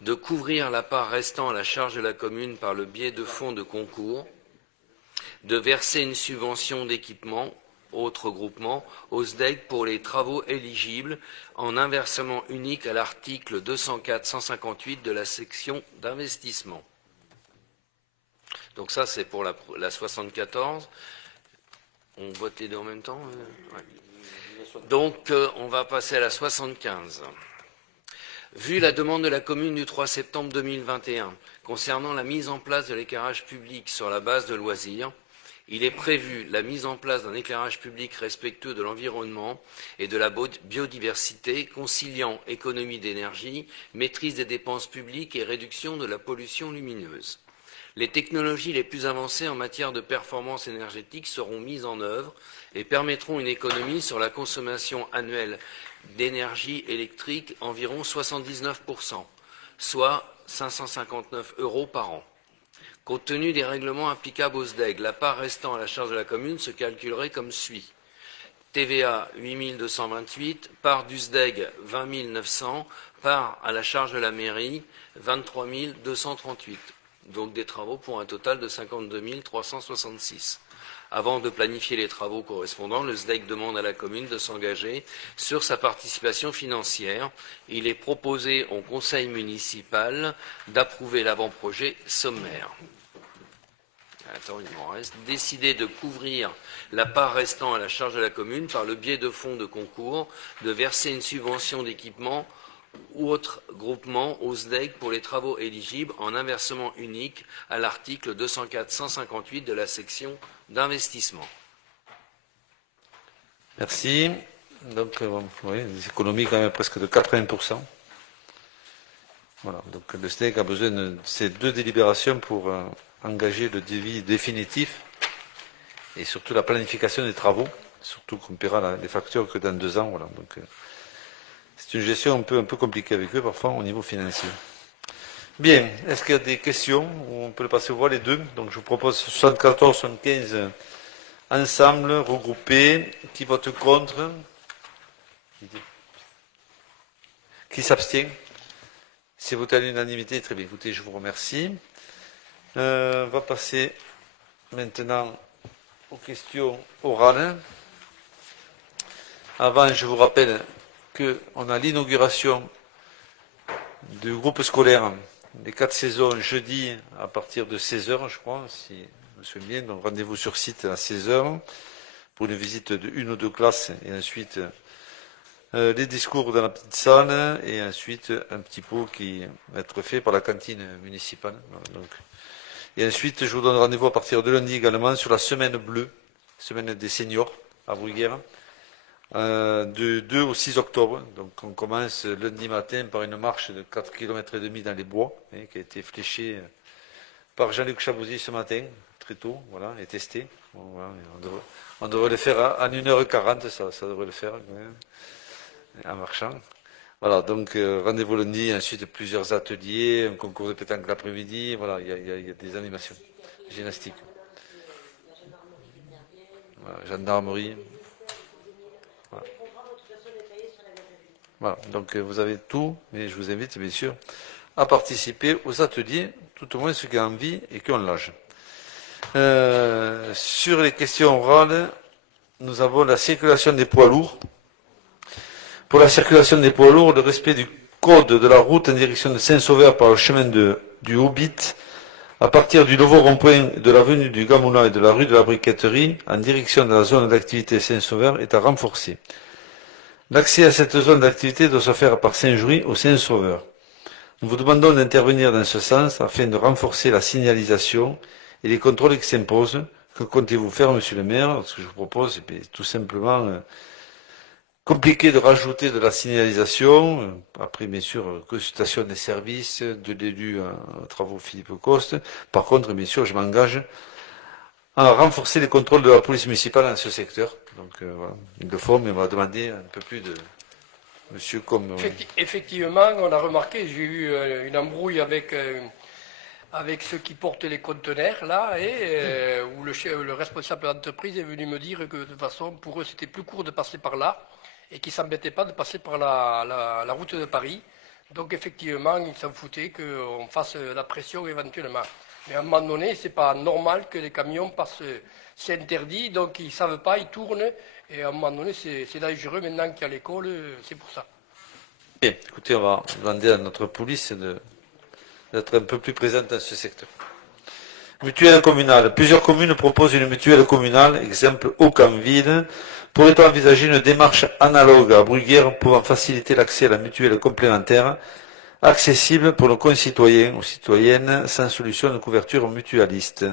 de couvrir la part restant à la charge de la commune par le biais de fonds de concours, de verser une subvention d'équipement, autres groupements, au SDEG pour les travaux éligibles en inversement unique à l'article 204-158 de la section d'investissement. Donc ça, c'est pour la 74. On vote les deux en même temps ouais. Donc, on va passer à la 75. Vu la demande de la commune du 3 septembre 2021 concernant la mise en place de l'éclairage public sur la base de loisirs, il est prévu la mise en place d'un éclairage public respectueux de l'environnement et de la biodiversité, conciliant économie d'énergie, maîtrise des dépenses publiques et réduction de la pollution lumineuse. Les technologies les plus avancées en matière de performance énergétique seront mises en œuvre et permettront une économie sur la consommation annuelle d'énergie électrique environ 79%, soit 559 € par an. Compte tenu des règlements applicables au SDEG, la part restant à la charge de la commune se calculerait comme suit. TVA 8 228, part du SDEG 20 900, part à la charge de la mairie 23 238. Donc des travaux pour un total de 52 366. Avant de planifier les travaux correspondants, le SDEG demande à la commune de s'engager sur sa participation financière. Il est proposé au conseil municipal d'approuver l'avant-projet sommaire. Attends, il m'en reste. Décider de couvrir la part restant à la charge de la commune par le biais de fonds de concours, de verser une subvention d'équipement ou autre groupement au SDEG pour les travaux éligibles en inversement unique à l'article 204-158 de la section d'investissement. Merci. Donc, oui, des économies quand même presque de 80%. Voilà. Donc, le SNEC a besoin de ces 2 délibérations pour engager le devis définitif et surtout la planification des travaux. Surtout qu'on paiera les factures que dans 2 ans. Voilà. Donc, c'est une gestion un peu compliquée avec eux parfois au niveau financier. Bien. Est-ce qu'il y a des questions? On peut le passer aux voix les 2. Donc, je vous propose 74, 75 ensemble, regroupés. Qui vote contre? Qui s'abstient? C'est voté à l'unanimité. Très bien. Écoutez, je vous remercie. On va passer maintenant aux questions orales. Avant, je vous rappelle qu'on a l'inauguration du groupe scolaire des 4 saisons jeudi à partir de 16h, je crois, si je me souviens bien. Donc rendez-vous sur site à 16h pour une visite de 1 ou 2 classes et ensuite les discours dans la petite salle et ensuite un petit pot qui va être fait par la cantine municipale. Donc, et ensuite, je vous donne rendez-vous à partir de lundi également sur la semaine bleue, semaine des seniors à Bruguière, de 2 au 6 octobre. Donc on commence lundi matin par une marche de 4,5 km dans les bois, qui a été fléchée par Jean-Luc Chabouzy ce matin, très tôt, voilà, et testé. Bon, voilà, on devrait le faire en 1h40, ça devrait le faire, en marchant. Voilà, donc rendez-vous lundi, ensuite plusieurs ateliers, un concours de pétanque l'après-midi, voilà, il y a des animations, gymnastique. Voilà, gendarmerie. Voilà. Voilà, donc vous avez tout, et je vous invite bien sûr à participer aux ateliers, tout au moins ceux qui ont envie et qui ont l'âge. Sur les questions orales, nous avons la circulation des poids lourds. Pour la circulation des poids lourds, le respect du code de la route en direction de Saint-Sauveur par le chemin du Hobbit, à partir du nouveau rond-point de l'avenue du Gamoula et de la rue de la Briqueterie, en direction de la zone d'activité Saint-Sauveur, est à renforcer. L'accès à cette zone d'activité doit se faire par Saint-Jouy ou Saint-Sauveur. Nous vous demandons d'intervenir dans ce sens afin de renforcer la signalisation et les contrôles qui s'imposent. Que comptez-vous faire, monsieur le maire? Ce que je vous propose, c'est tout simplement compliqué de rajouter de la signalisation, après bien sûr consultation des services, de l'élu travaux Philippe Coste. Par contre, bien sûr, je m'engage à renforcer les contrôles de la police municipale dans ce secteur. Donc voilà, ils le font, mais on va demander un peu plus de monsieur comme... Effectivement, on a remarqué, j'ai eu une embrouille avec ceux qui portent les conteneurs, là, et où le responsable d'entreprise est venu me dire que de toute façon, pour eux, c'était plus court de passer par là, et qu'ils ne s'embêtaient pas de passer par la route de Paris. Donc effectivement, ils s'en foutaient qu'on fasse la pression éventuellement. Mais à un moment donné, ce n'est pas normal que les camions passent, c'est interdit, donc ils ne savent pas, ils tournent, et à un moment donné, c'est dangereux maintenant qu'il y a l'école, c'est pour ça. Bien, écoutez, on va demander à notre police d'être un peu plus présente dans ce secteur. Mutuelle communale. Plusieurs communes proposent une mutuelle communale, exemple Aucanville. Pourrait-on envisager une démarche analogue à Bruguière pouvant faciliter l'accès à la mutuelle complémentaire, accessible pour nos concitoyens ou citoyennes, sans solution de couverture mutualiste?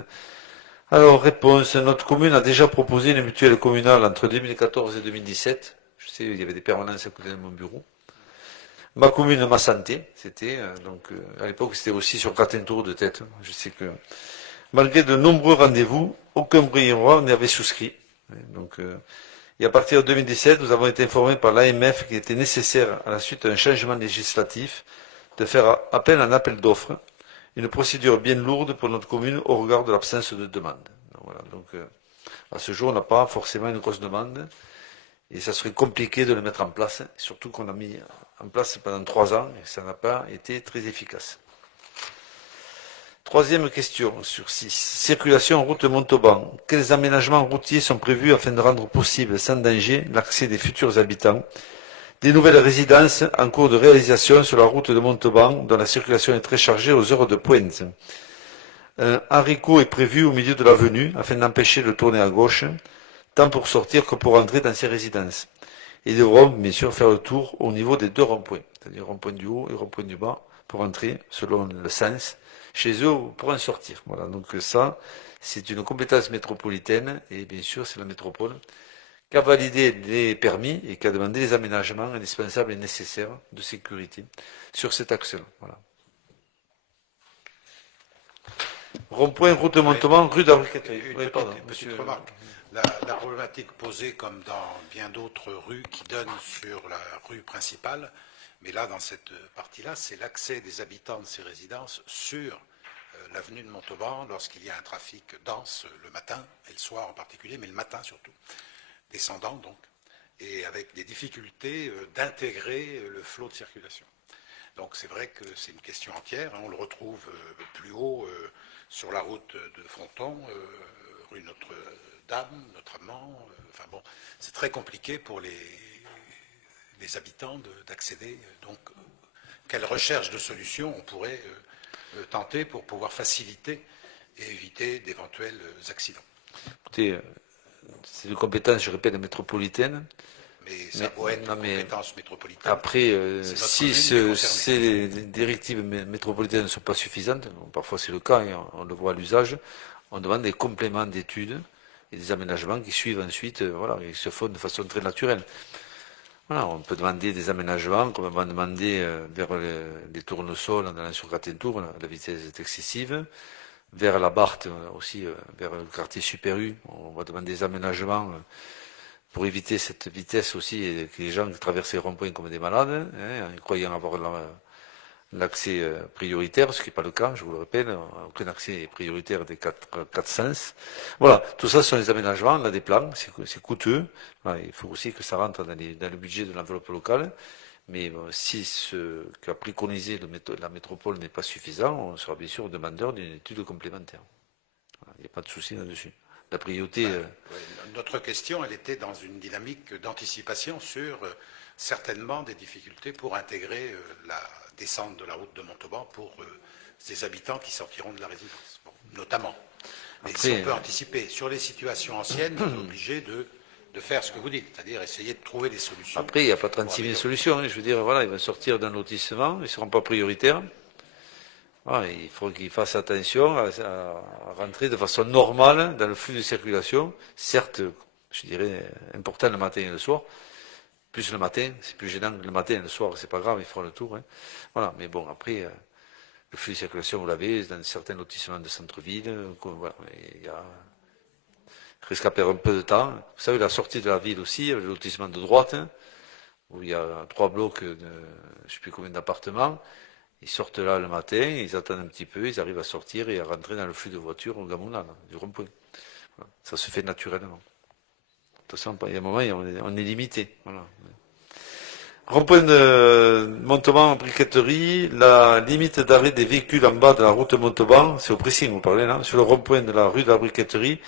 Alors, réponse. Notre commune a déjà proposé une mutuelle communale entre 2014 et 2017. Je sais, il y avait des permanences à côté de mon bureau. Ma commune, ma santé, c'était, à l'époque, c'était aussi sur 4 tours de tête. Je sais que, malgré de nombreux rendez-vous, aucun Briérois n'avait souscrit. Donc, et à partir de 2017, nous avons été informés par l'AMF qu'il était nécessaire, à la suite d'un changement législatif, de faire appel à un appel d'offres, une procédure bien lourde pour notre commune au regard de l'absence de demande. Donc, voilà, à ce jour, on n'a pas forcément une grosse demande, et ça serait compliqué de le mettre en place, surtout qu'on l'a mis en place pendant 3 ans, et ça n'a pas été très efficace. Troisième question sur 6. Circulation route Montauban. Quels aménagements routiers sont prévus afin de rendre possible sans danger l'accès des futurs habitants des nouvelles résidences en cours de réalisation sur la route de Montauban dont la circulation est très chargée aux heures de pointe? Un haricot est prévu au milieu de l'avenue afin d'empêcher de tourner à gauche, tant pour sortir que pour entrer dans ces résidences. Ils devront bien sûr faire le tour au niveau des 2 ronds-points, c'est-à-dire rond-point du haut et rond-point du bas, pour entrer selon le sens chez eux pour en sortir. Voilà, donc ça, c'est une compétence métropolitaine, et bien sûr, c'est la métropole qui a validé les permis et qui a demandé les aménagements indispensables et nécessaires de sécurité sur cet axe-là. Voilà. Rond-point, route de Montauban, rue d'Abriqueterie. Une petite remarque. La problématique posée, comme dans bien d'autres rues qui donnent sur la rue principale, mais là, dans cette partie-là, c'est l'accès des habitants de ces résidences sur l'avenue de Montauban lorsqu'il y a un trafic dense le matin et le soir en particulier, mais le matin surtout, descendant donc, et avec des difficultés d'intégrer le flot de circulation. Donc c'est vrai que c'est une question entière, hein, on le retrouve plus haut sur la route de Fronton, rue Notre-Dame, notamment, enfin bon, c'est très compliqué pour les habitants d'accéder. Donc, quelle recherche de solutions on pourrait tenter pour pouvoir faciliter et éviter d'éventuels accidents? Écoutez, c'est une compétence, je répète, métropolitaine. Mais ça doit être une compétence métropolitaine. Après, si ces directives métropolitaines ne sont pas suffisantes, parfois c'est le cas, et on le voit à l'usage, on demande des compléments d'études et des aménagements qui suivent ensuite, voilà, et se font de façon très naturelle. Voilà, on peut demander des aménagements, comme on va demander vers les tournesols en allant sur Catentour, la vitesse est excessive. Vers la Barthe aussi, vers le quartier Super U, on va demander des aménagements pour éviter cette vitesse aussi et que les gens qui traversent les ronds-points comme des malades, hein, en croyant avoir l'accès prioritaire, ce qui n'est pas le cas, je vous le rappelle, aucun accès prioritaire des quatre sens. Voilà, tout ça ce sont les aménagements, on a des plans, c'est coûteux, voilà, il faut aussi que ça rentre dans le budget de l'enveloppe locale, mais si ce qu'a préconisé la métropole n'est pas suffisant, on sera bien sûr demandeur d'une étude complémentaire. Voilà, il n'y a pas de souci là-dessus. La priorité... Notre question, elle était dans une dynamique d'anticipation sur certainement des difficultés pour intégrer la descente de la route de Montauban pour ces habitants qui sortiront de la résidence, bon, notamment. Mais après, si on peut anticiper sur les situations anciennes, on est obligé de faire ce que vous dites, c'est-à-dire essayer de trouver des solutions. Après, il n'y a pas 36 000 solutions. Hein. Je veux dire, voilà, ils vont sortir d'un lotissement, ils ne seront pas prioritaires. Voilà, il faut qu'ils fassent attention à rentrer de façon normale dans le flux de circulation. Certes, je dirais, important le matin et le soir. Plus le matin, c'est plus gênant que le matin, le soir, c'est pas grave, ils feront le tour. Hein. Voilà, mais bon, après, le flux de circulation, vous l'avez, dans certains lotissements de centre-ville, voilà, il y a risque à perdre un peu de temps. Vous savez, la sortie de la ville aussi, le lotissement de droite, hein, où il y a 3 blocs de, je ne sais plus combien d'appartements. Ils sortent là le matin, ils attendent un petit peu, ils arrivent à sortir et à rentrer dans le flux de voitures au Gamouna, du rond-point. Voilà. Ça se fait naturellement. De toute façon, il y a un moment, on est limité. Voilà. Rond-point de Montauban, briqueterie, la limite d'arrêt des véhicules en bas de la route de Montauban, c'est au pressing, vous parlez là, sur le rond-point de la rue de la briqueterie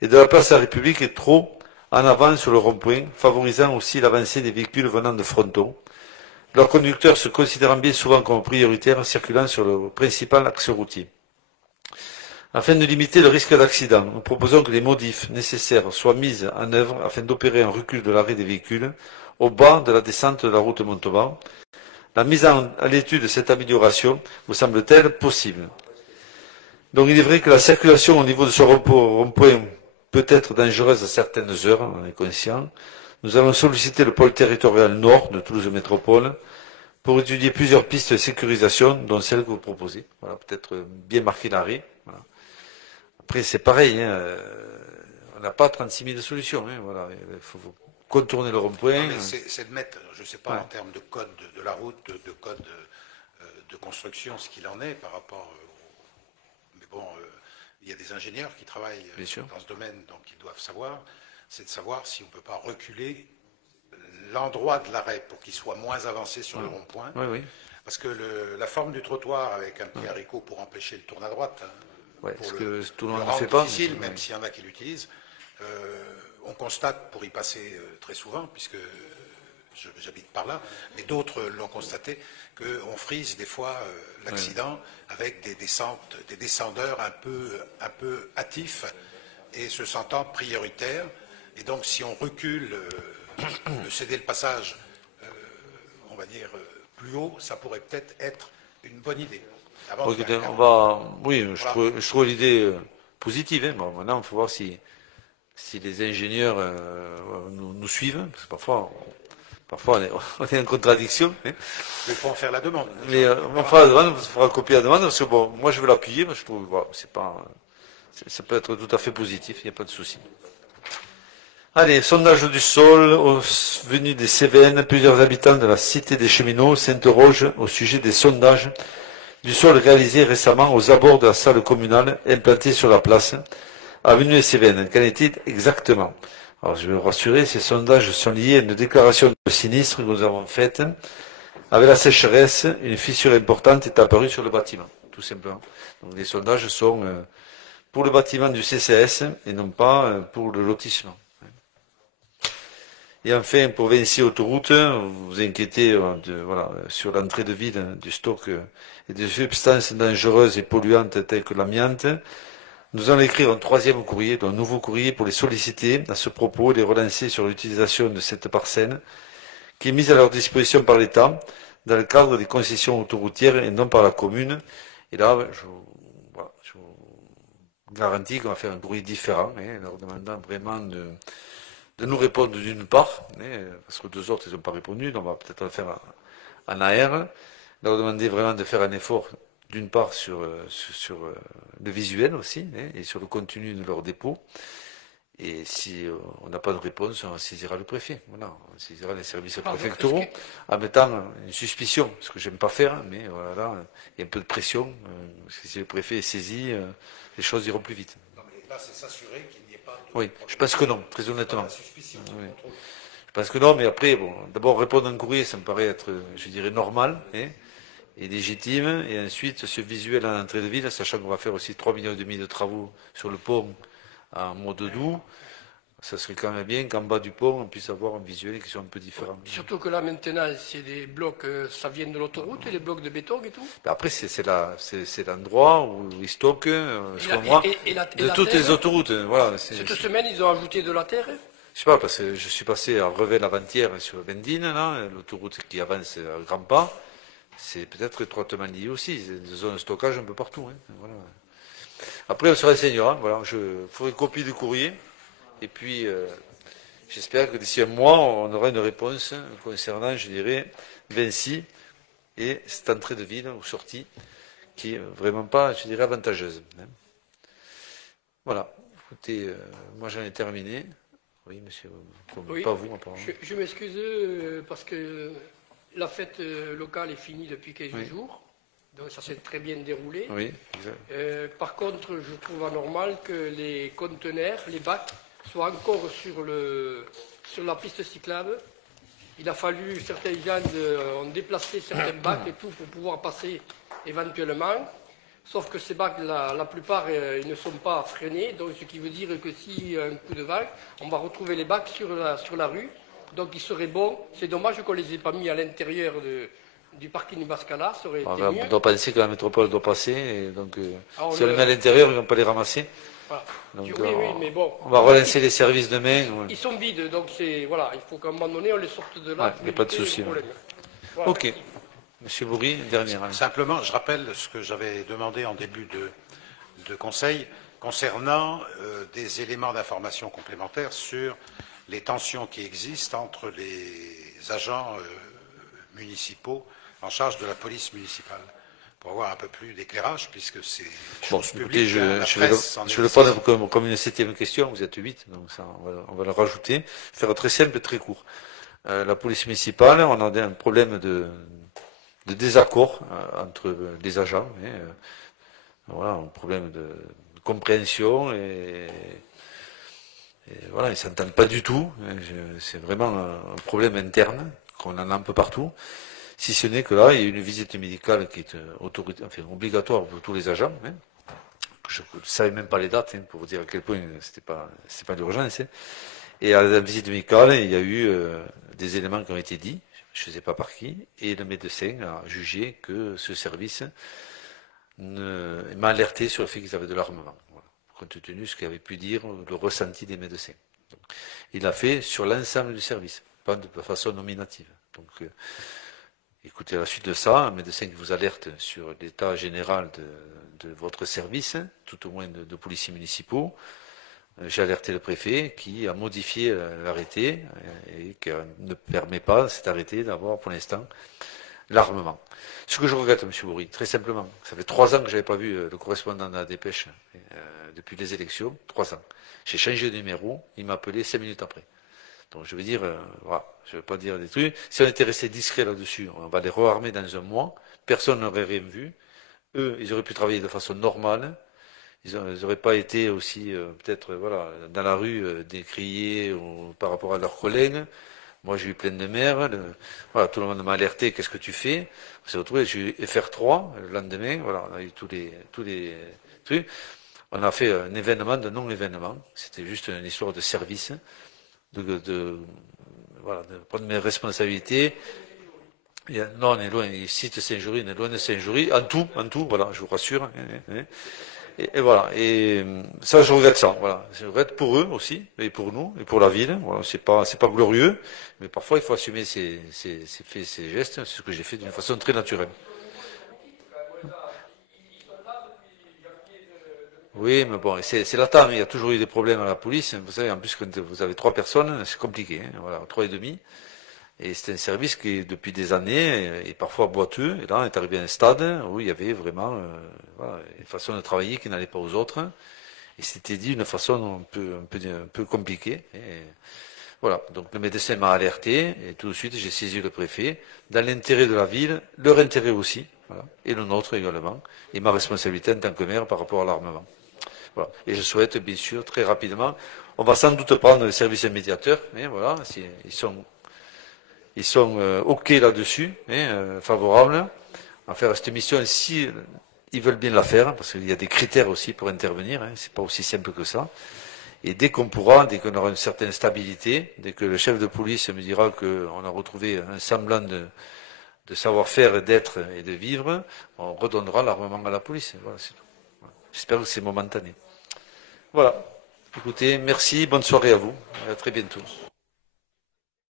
et de la place de la République est trop en avant sur le rond-point, favorisant aussi l'avancée des véhicules venant de Fronton. Leurs conducteurs se considérant bien souvent comme prioritaires circulant sur le principal axe routier. Afin de limiter le risque d'accident, nous proposons que les modifs nécessaires soient mis en œuvre afin d'opérer un recul de l'arrêt des véhicules au bas de la descente de la route Montauban. La mise à l'étude de cette amélioration vous semble-t-elle possible? Donc il est vrai que la circulation au niveau de ce rond-point peut être dangereuse à certaines heures, on est conscient. Nous allons solliciter le pôle territorial nord de Toulouse Métropole pour étudier plusieurs pistes de sécurisation, dont celle que vous proposez. Voilà, peut-être bien marquer l'arrêt. Voilà. Après, c'est pareil, hein, on n'a pas 36 000 solutions. Hein, voilà, il faut contourner le rond-point. C'est de mettre, je ne sais pas, en termes de code de la route, de code de construction, ce qu'il en est par rapport mais bon, il y a des ingénieurs qui travaillent dans ce domaine, donc ils doivent savoir. C'est de savoir si on ne peut pas reculer l'endroit de l'arrêt pour qu'il soit moins avancé sur le rond-point. Oui, oui. Parce que la forme du trottoir avec un petit haricot pour empêcher le tourne à droite, hein, pour que tout le monde le ne fait rendre pas. difficile, même s'il y en a qui l'utilisent, on constate pour y passer très souvent, puisque j'habite par là, mais d'autres l'ont constaté, qu'on frise des fois l'accident avec des descendeurs un peu hâtifs et se sentant prioritaires. Et donc, si on recule, céder le passage, on va dire, plus haut, ça pourrait peut-être être une bonne idée. Oui, je trouve l'idée positive. Hein. Bon, maintenant, il faut voir si si les ingénieurs nous suivent, parce que parfois on est en contradiction. Hein. Il faut en faire la demande. Mais on fera la demande, on fera copier la demande, parce que bon, moi je veux l'appuyer, je trouve voilà, ça peut être tout à fait positif, il n'y a pas de souci. Allez, sondage du sol, venu des Cévennes, plusieurs habitants de la cité des cheminots s'interrogent au sujet des sondages du sol réalisés récemment aux abords de la salle communale implantée sur la place, avenue des Cévennes. Qu'en est-il exactement? Alors je vais vous rassurer, ces sondages sont liés à une déclaration de sinistre que nous avons faite. Avec la sécheresse, une fissure importante est apparue sur le bâtiment, tout simplement. Donc les sondages sont pour le bâtiment du CCS et non pas pour le lotissement. Et enfin, pour Vinci Autoroute, vous vous inquiétez sur l'entrée de ville du stock et des substances dangereuses et polluantes telles que l'amiante. Nous allons écrire un troisième courrier, un nouveau courrier pour les solliciter à ce propos et les relancer sur l'utilisation de cette parcelle qui est mise à leur disposition par l'État dans le cadre des concessions autoroutières et non par la commune. Et là, je vous garantis qu'on va faire un courrier différent, leur demandant vraiment de nous répondre d'une part, parce que deux autres, ils n'ont pas répondu, donc on va peut-être le faire en AR, leur demander vraiment de faire un effort, d'une part sur le visuel aussi, et sur le contenu de leur dépôt, et si on n'a pas de réponse, on saisira le préfet, voilà, on saisira les services préfectoraux, en mettant une suspicion, ce que j'aime pas faire, mais voilà, là, il y a un peu de pression, parce que si le préfet est saisi, les choses iront plus vite. Non, mais là, c'est s'assurer qu'il n'y ait pas de... Oui, je pense que non, très honnêtement. Oui. Je pense que non, mais après, bon, d'abord répondre un courrier, ça me paraît être, je dirais, normal et légitime. Et ensuite, ce visuel à l'entrée de ville, sachant qu'on va faire aussi 3,5 millions de travaux sur le pont en mode doux, ça serait quand même bien qu'en bas du pont, on puisse avoir un visuel qui soit un peu différent. Surtout que là, maintenant, c'est des blocs, ça vient de l'autoroute, les blocs de béton et tout. Après, c'est l'endroit où ils stockent, de toutes terre, les autoroutes. Voilà, cette semaine, ils ont ajouté de la terre. Je sais pas, parce que je suis passé à Revel avant-hier sur Vendine, là, l'autoroute qui avance à grands pas. C'est peut-être étroitement lié aussi. C'est des zones de stockage un peu partout. Voilà. Après, on se renseignera. Voilà, je ferai une copie du courrier. Et puis, j'espère que d'ici un mois, on aura une réponse concernant, je dirais, Vinci et cette entrée de ville ou sortie qui est vraiment pas, je dirais, avantageuse. Voilà. Écoutez, moi j'en ai terminé. Oui, monsieur, oui, pas vous, apparemment. Je m'excuse parce que la fête locale est finie depuis 15 jours, donc ça s'est très bien déroulé. Oui, par contre, je trouve anormal que les conteneurs, les bacs, soient encore sur la piste cyclable. Il a fallu, certains gens ont déplacé certains bacs et tout pour pouvoir passer éventuellement. Sauf que ces bacs, la plupart, ils ne sont pas freinés, donc ce qui veut dire que s'il y a un coup de vague, on va retrouver les bacs sur la rue. Donc il serait bon, c'est dommage qu'on ne les ait pas mis à l'intérieur du parking Bascala, ça aurait été mieux. On doit penser que la métropole doit passer, et donc si on les met à l'intérieur, ils ne vont pas les ramasser. Voilà. Donc, oui, mais bon. On va relancer les services demain. Ils sont vides, donc voilà, il faut qu'à un moment donné, on les sorte de là. Il n'y a pas de souci. Voilà. Ok. Monsieur Bourri, dernier. Simplement, je rappelle ce que j'avais demandé en début de conseil concernant des éléments d'information complémentaires sur les tensions qui existent entre les agents municipaux en charge de la police municipale. Pour avoir un peu plus d'éclairage, puisque c'est chose publique. Je vais le prendre comme une 7e question, vous êtes 8, donc ça, on va le rajouter. Faire très simple, très court. La police municipale, on a un problème de désaccord entre les agents. Voilà, un problème de compréhension et voilà, ils ne s'entendent pas du tout. C'est vraiment un problème interne qu'on en a un peu partout. Si ce n'est que là, il y a une visite médicale qui est obligatoire pour tous les agents. Je ne savais même pas les dates, pour vous dire à quel point c'était pas l'urgence. Et à la visite médicale, il y a eu des éléments qui ont été dits, je ne sais pas par qui, et le médecin a jugé que ce service m'a alerté sur le fait qu'ils avaient de l'armement, compte tenu de ce qu'avait pu dire le ressenti des médecins. Donc, il l'a fait sur l'ensemble du service, pas de façon nominative. Donc, écoutez, à la suite de ça, un médecin qui vous alerte sur l'état général de votre service, tout au moins de policiers municipaux, J'ai alerté le préfet qui a modifié l'arrêté et qui ne permet pas, cet arrêté, d'avoir pour l'instant l'armement. Ce que je regrette, M. Bourri, très simplement, ça fait 3 ans que je n'avais pas vu le correspondant de la dépêche depuis les élections, 3 ans. J'ai changé de numéro, il m'a appelé 5 minutes après. Donc je veux dire, voilà, je ne veux pas dire des trucs. Si on était resté discret là-dessus, on va les rearmer dans un mois, personne n'aurait rien vu. Eux, ils auraient pu travailler de façon normale. Ils n'auraient pas été aussi, peut-être, voilà, dans la rue, décriés par rapport à leurs collègues. Moi, j'ai eu plein de maires. Voilà, tout le monde m'a alerté. Qu'est-ce que tu fais? On s'est retrouvé. J'ai eu FR3 le lendemain. Voilà, on a eu tous les trucs. On a fait un événement de non-événement. C'était juste une histoire de service, voilà, de prendre mes responsabilités. Non, on est loin. Il cite Saint-Jury, on est loin de Saint-Jury. En tout, voilà, je vous rassure. Et voilà. Et ça, je regrette ça. Voilà. Je regrette pour eux aussi, et pour nous, et pour la ville. Voilà. C'est pas glorieux, mais parfois il faut assumer ses faits, ses gestes. C'est ce que j'ai fait d'une façon très naturelle. Oui, mais bon, c'est latent. Il y a toujours eu des problèmes à la police. Vous savez, en plus, quand vous avez 3 personnes, c'est compliqué. Hein. Voilà, 3 et demi. Et c'est un service qui, depuis des années, est parfois boiteux. Et là, on est arrivé à un stade où il y avait vraiment voilà, une façon de travailler qui n'allait pas aux autres. Et c'était dit d'une façon un peu compliquée. Et voilà. Donc le médecin m'a alerté et tout de suite j'ai saisi le préfet dans l'intérêt de la ville, leur intérêt aussi, voilà, et le nôtre également, et ma responsabilité en tant que maire par rapport à l'armement. Voilà. Et je souhaite bien sûr très rapidement, on va sans doute prendre le service médiateur, mais voilà, ils sont OK là-dessus, favorables à faire cette mission si ils veulent bien la faire, parce qu'il y a des critères aussi pour intervenir, hein, c'est pas aussi simple que ça. Et dès qu'on aura une certaine stabilité, dès que le chef de police me dira qu'on a retrouvé un semblant de savoir-faire, d'être et de vivre, on redonnera l'armement à la police. Voilà, c'est tout. Voilà. J'espère que c'est momentané. Voilà. Écoutez, merci, bonne soirée à vous, à très bientôt.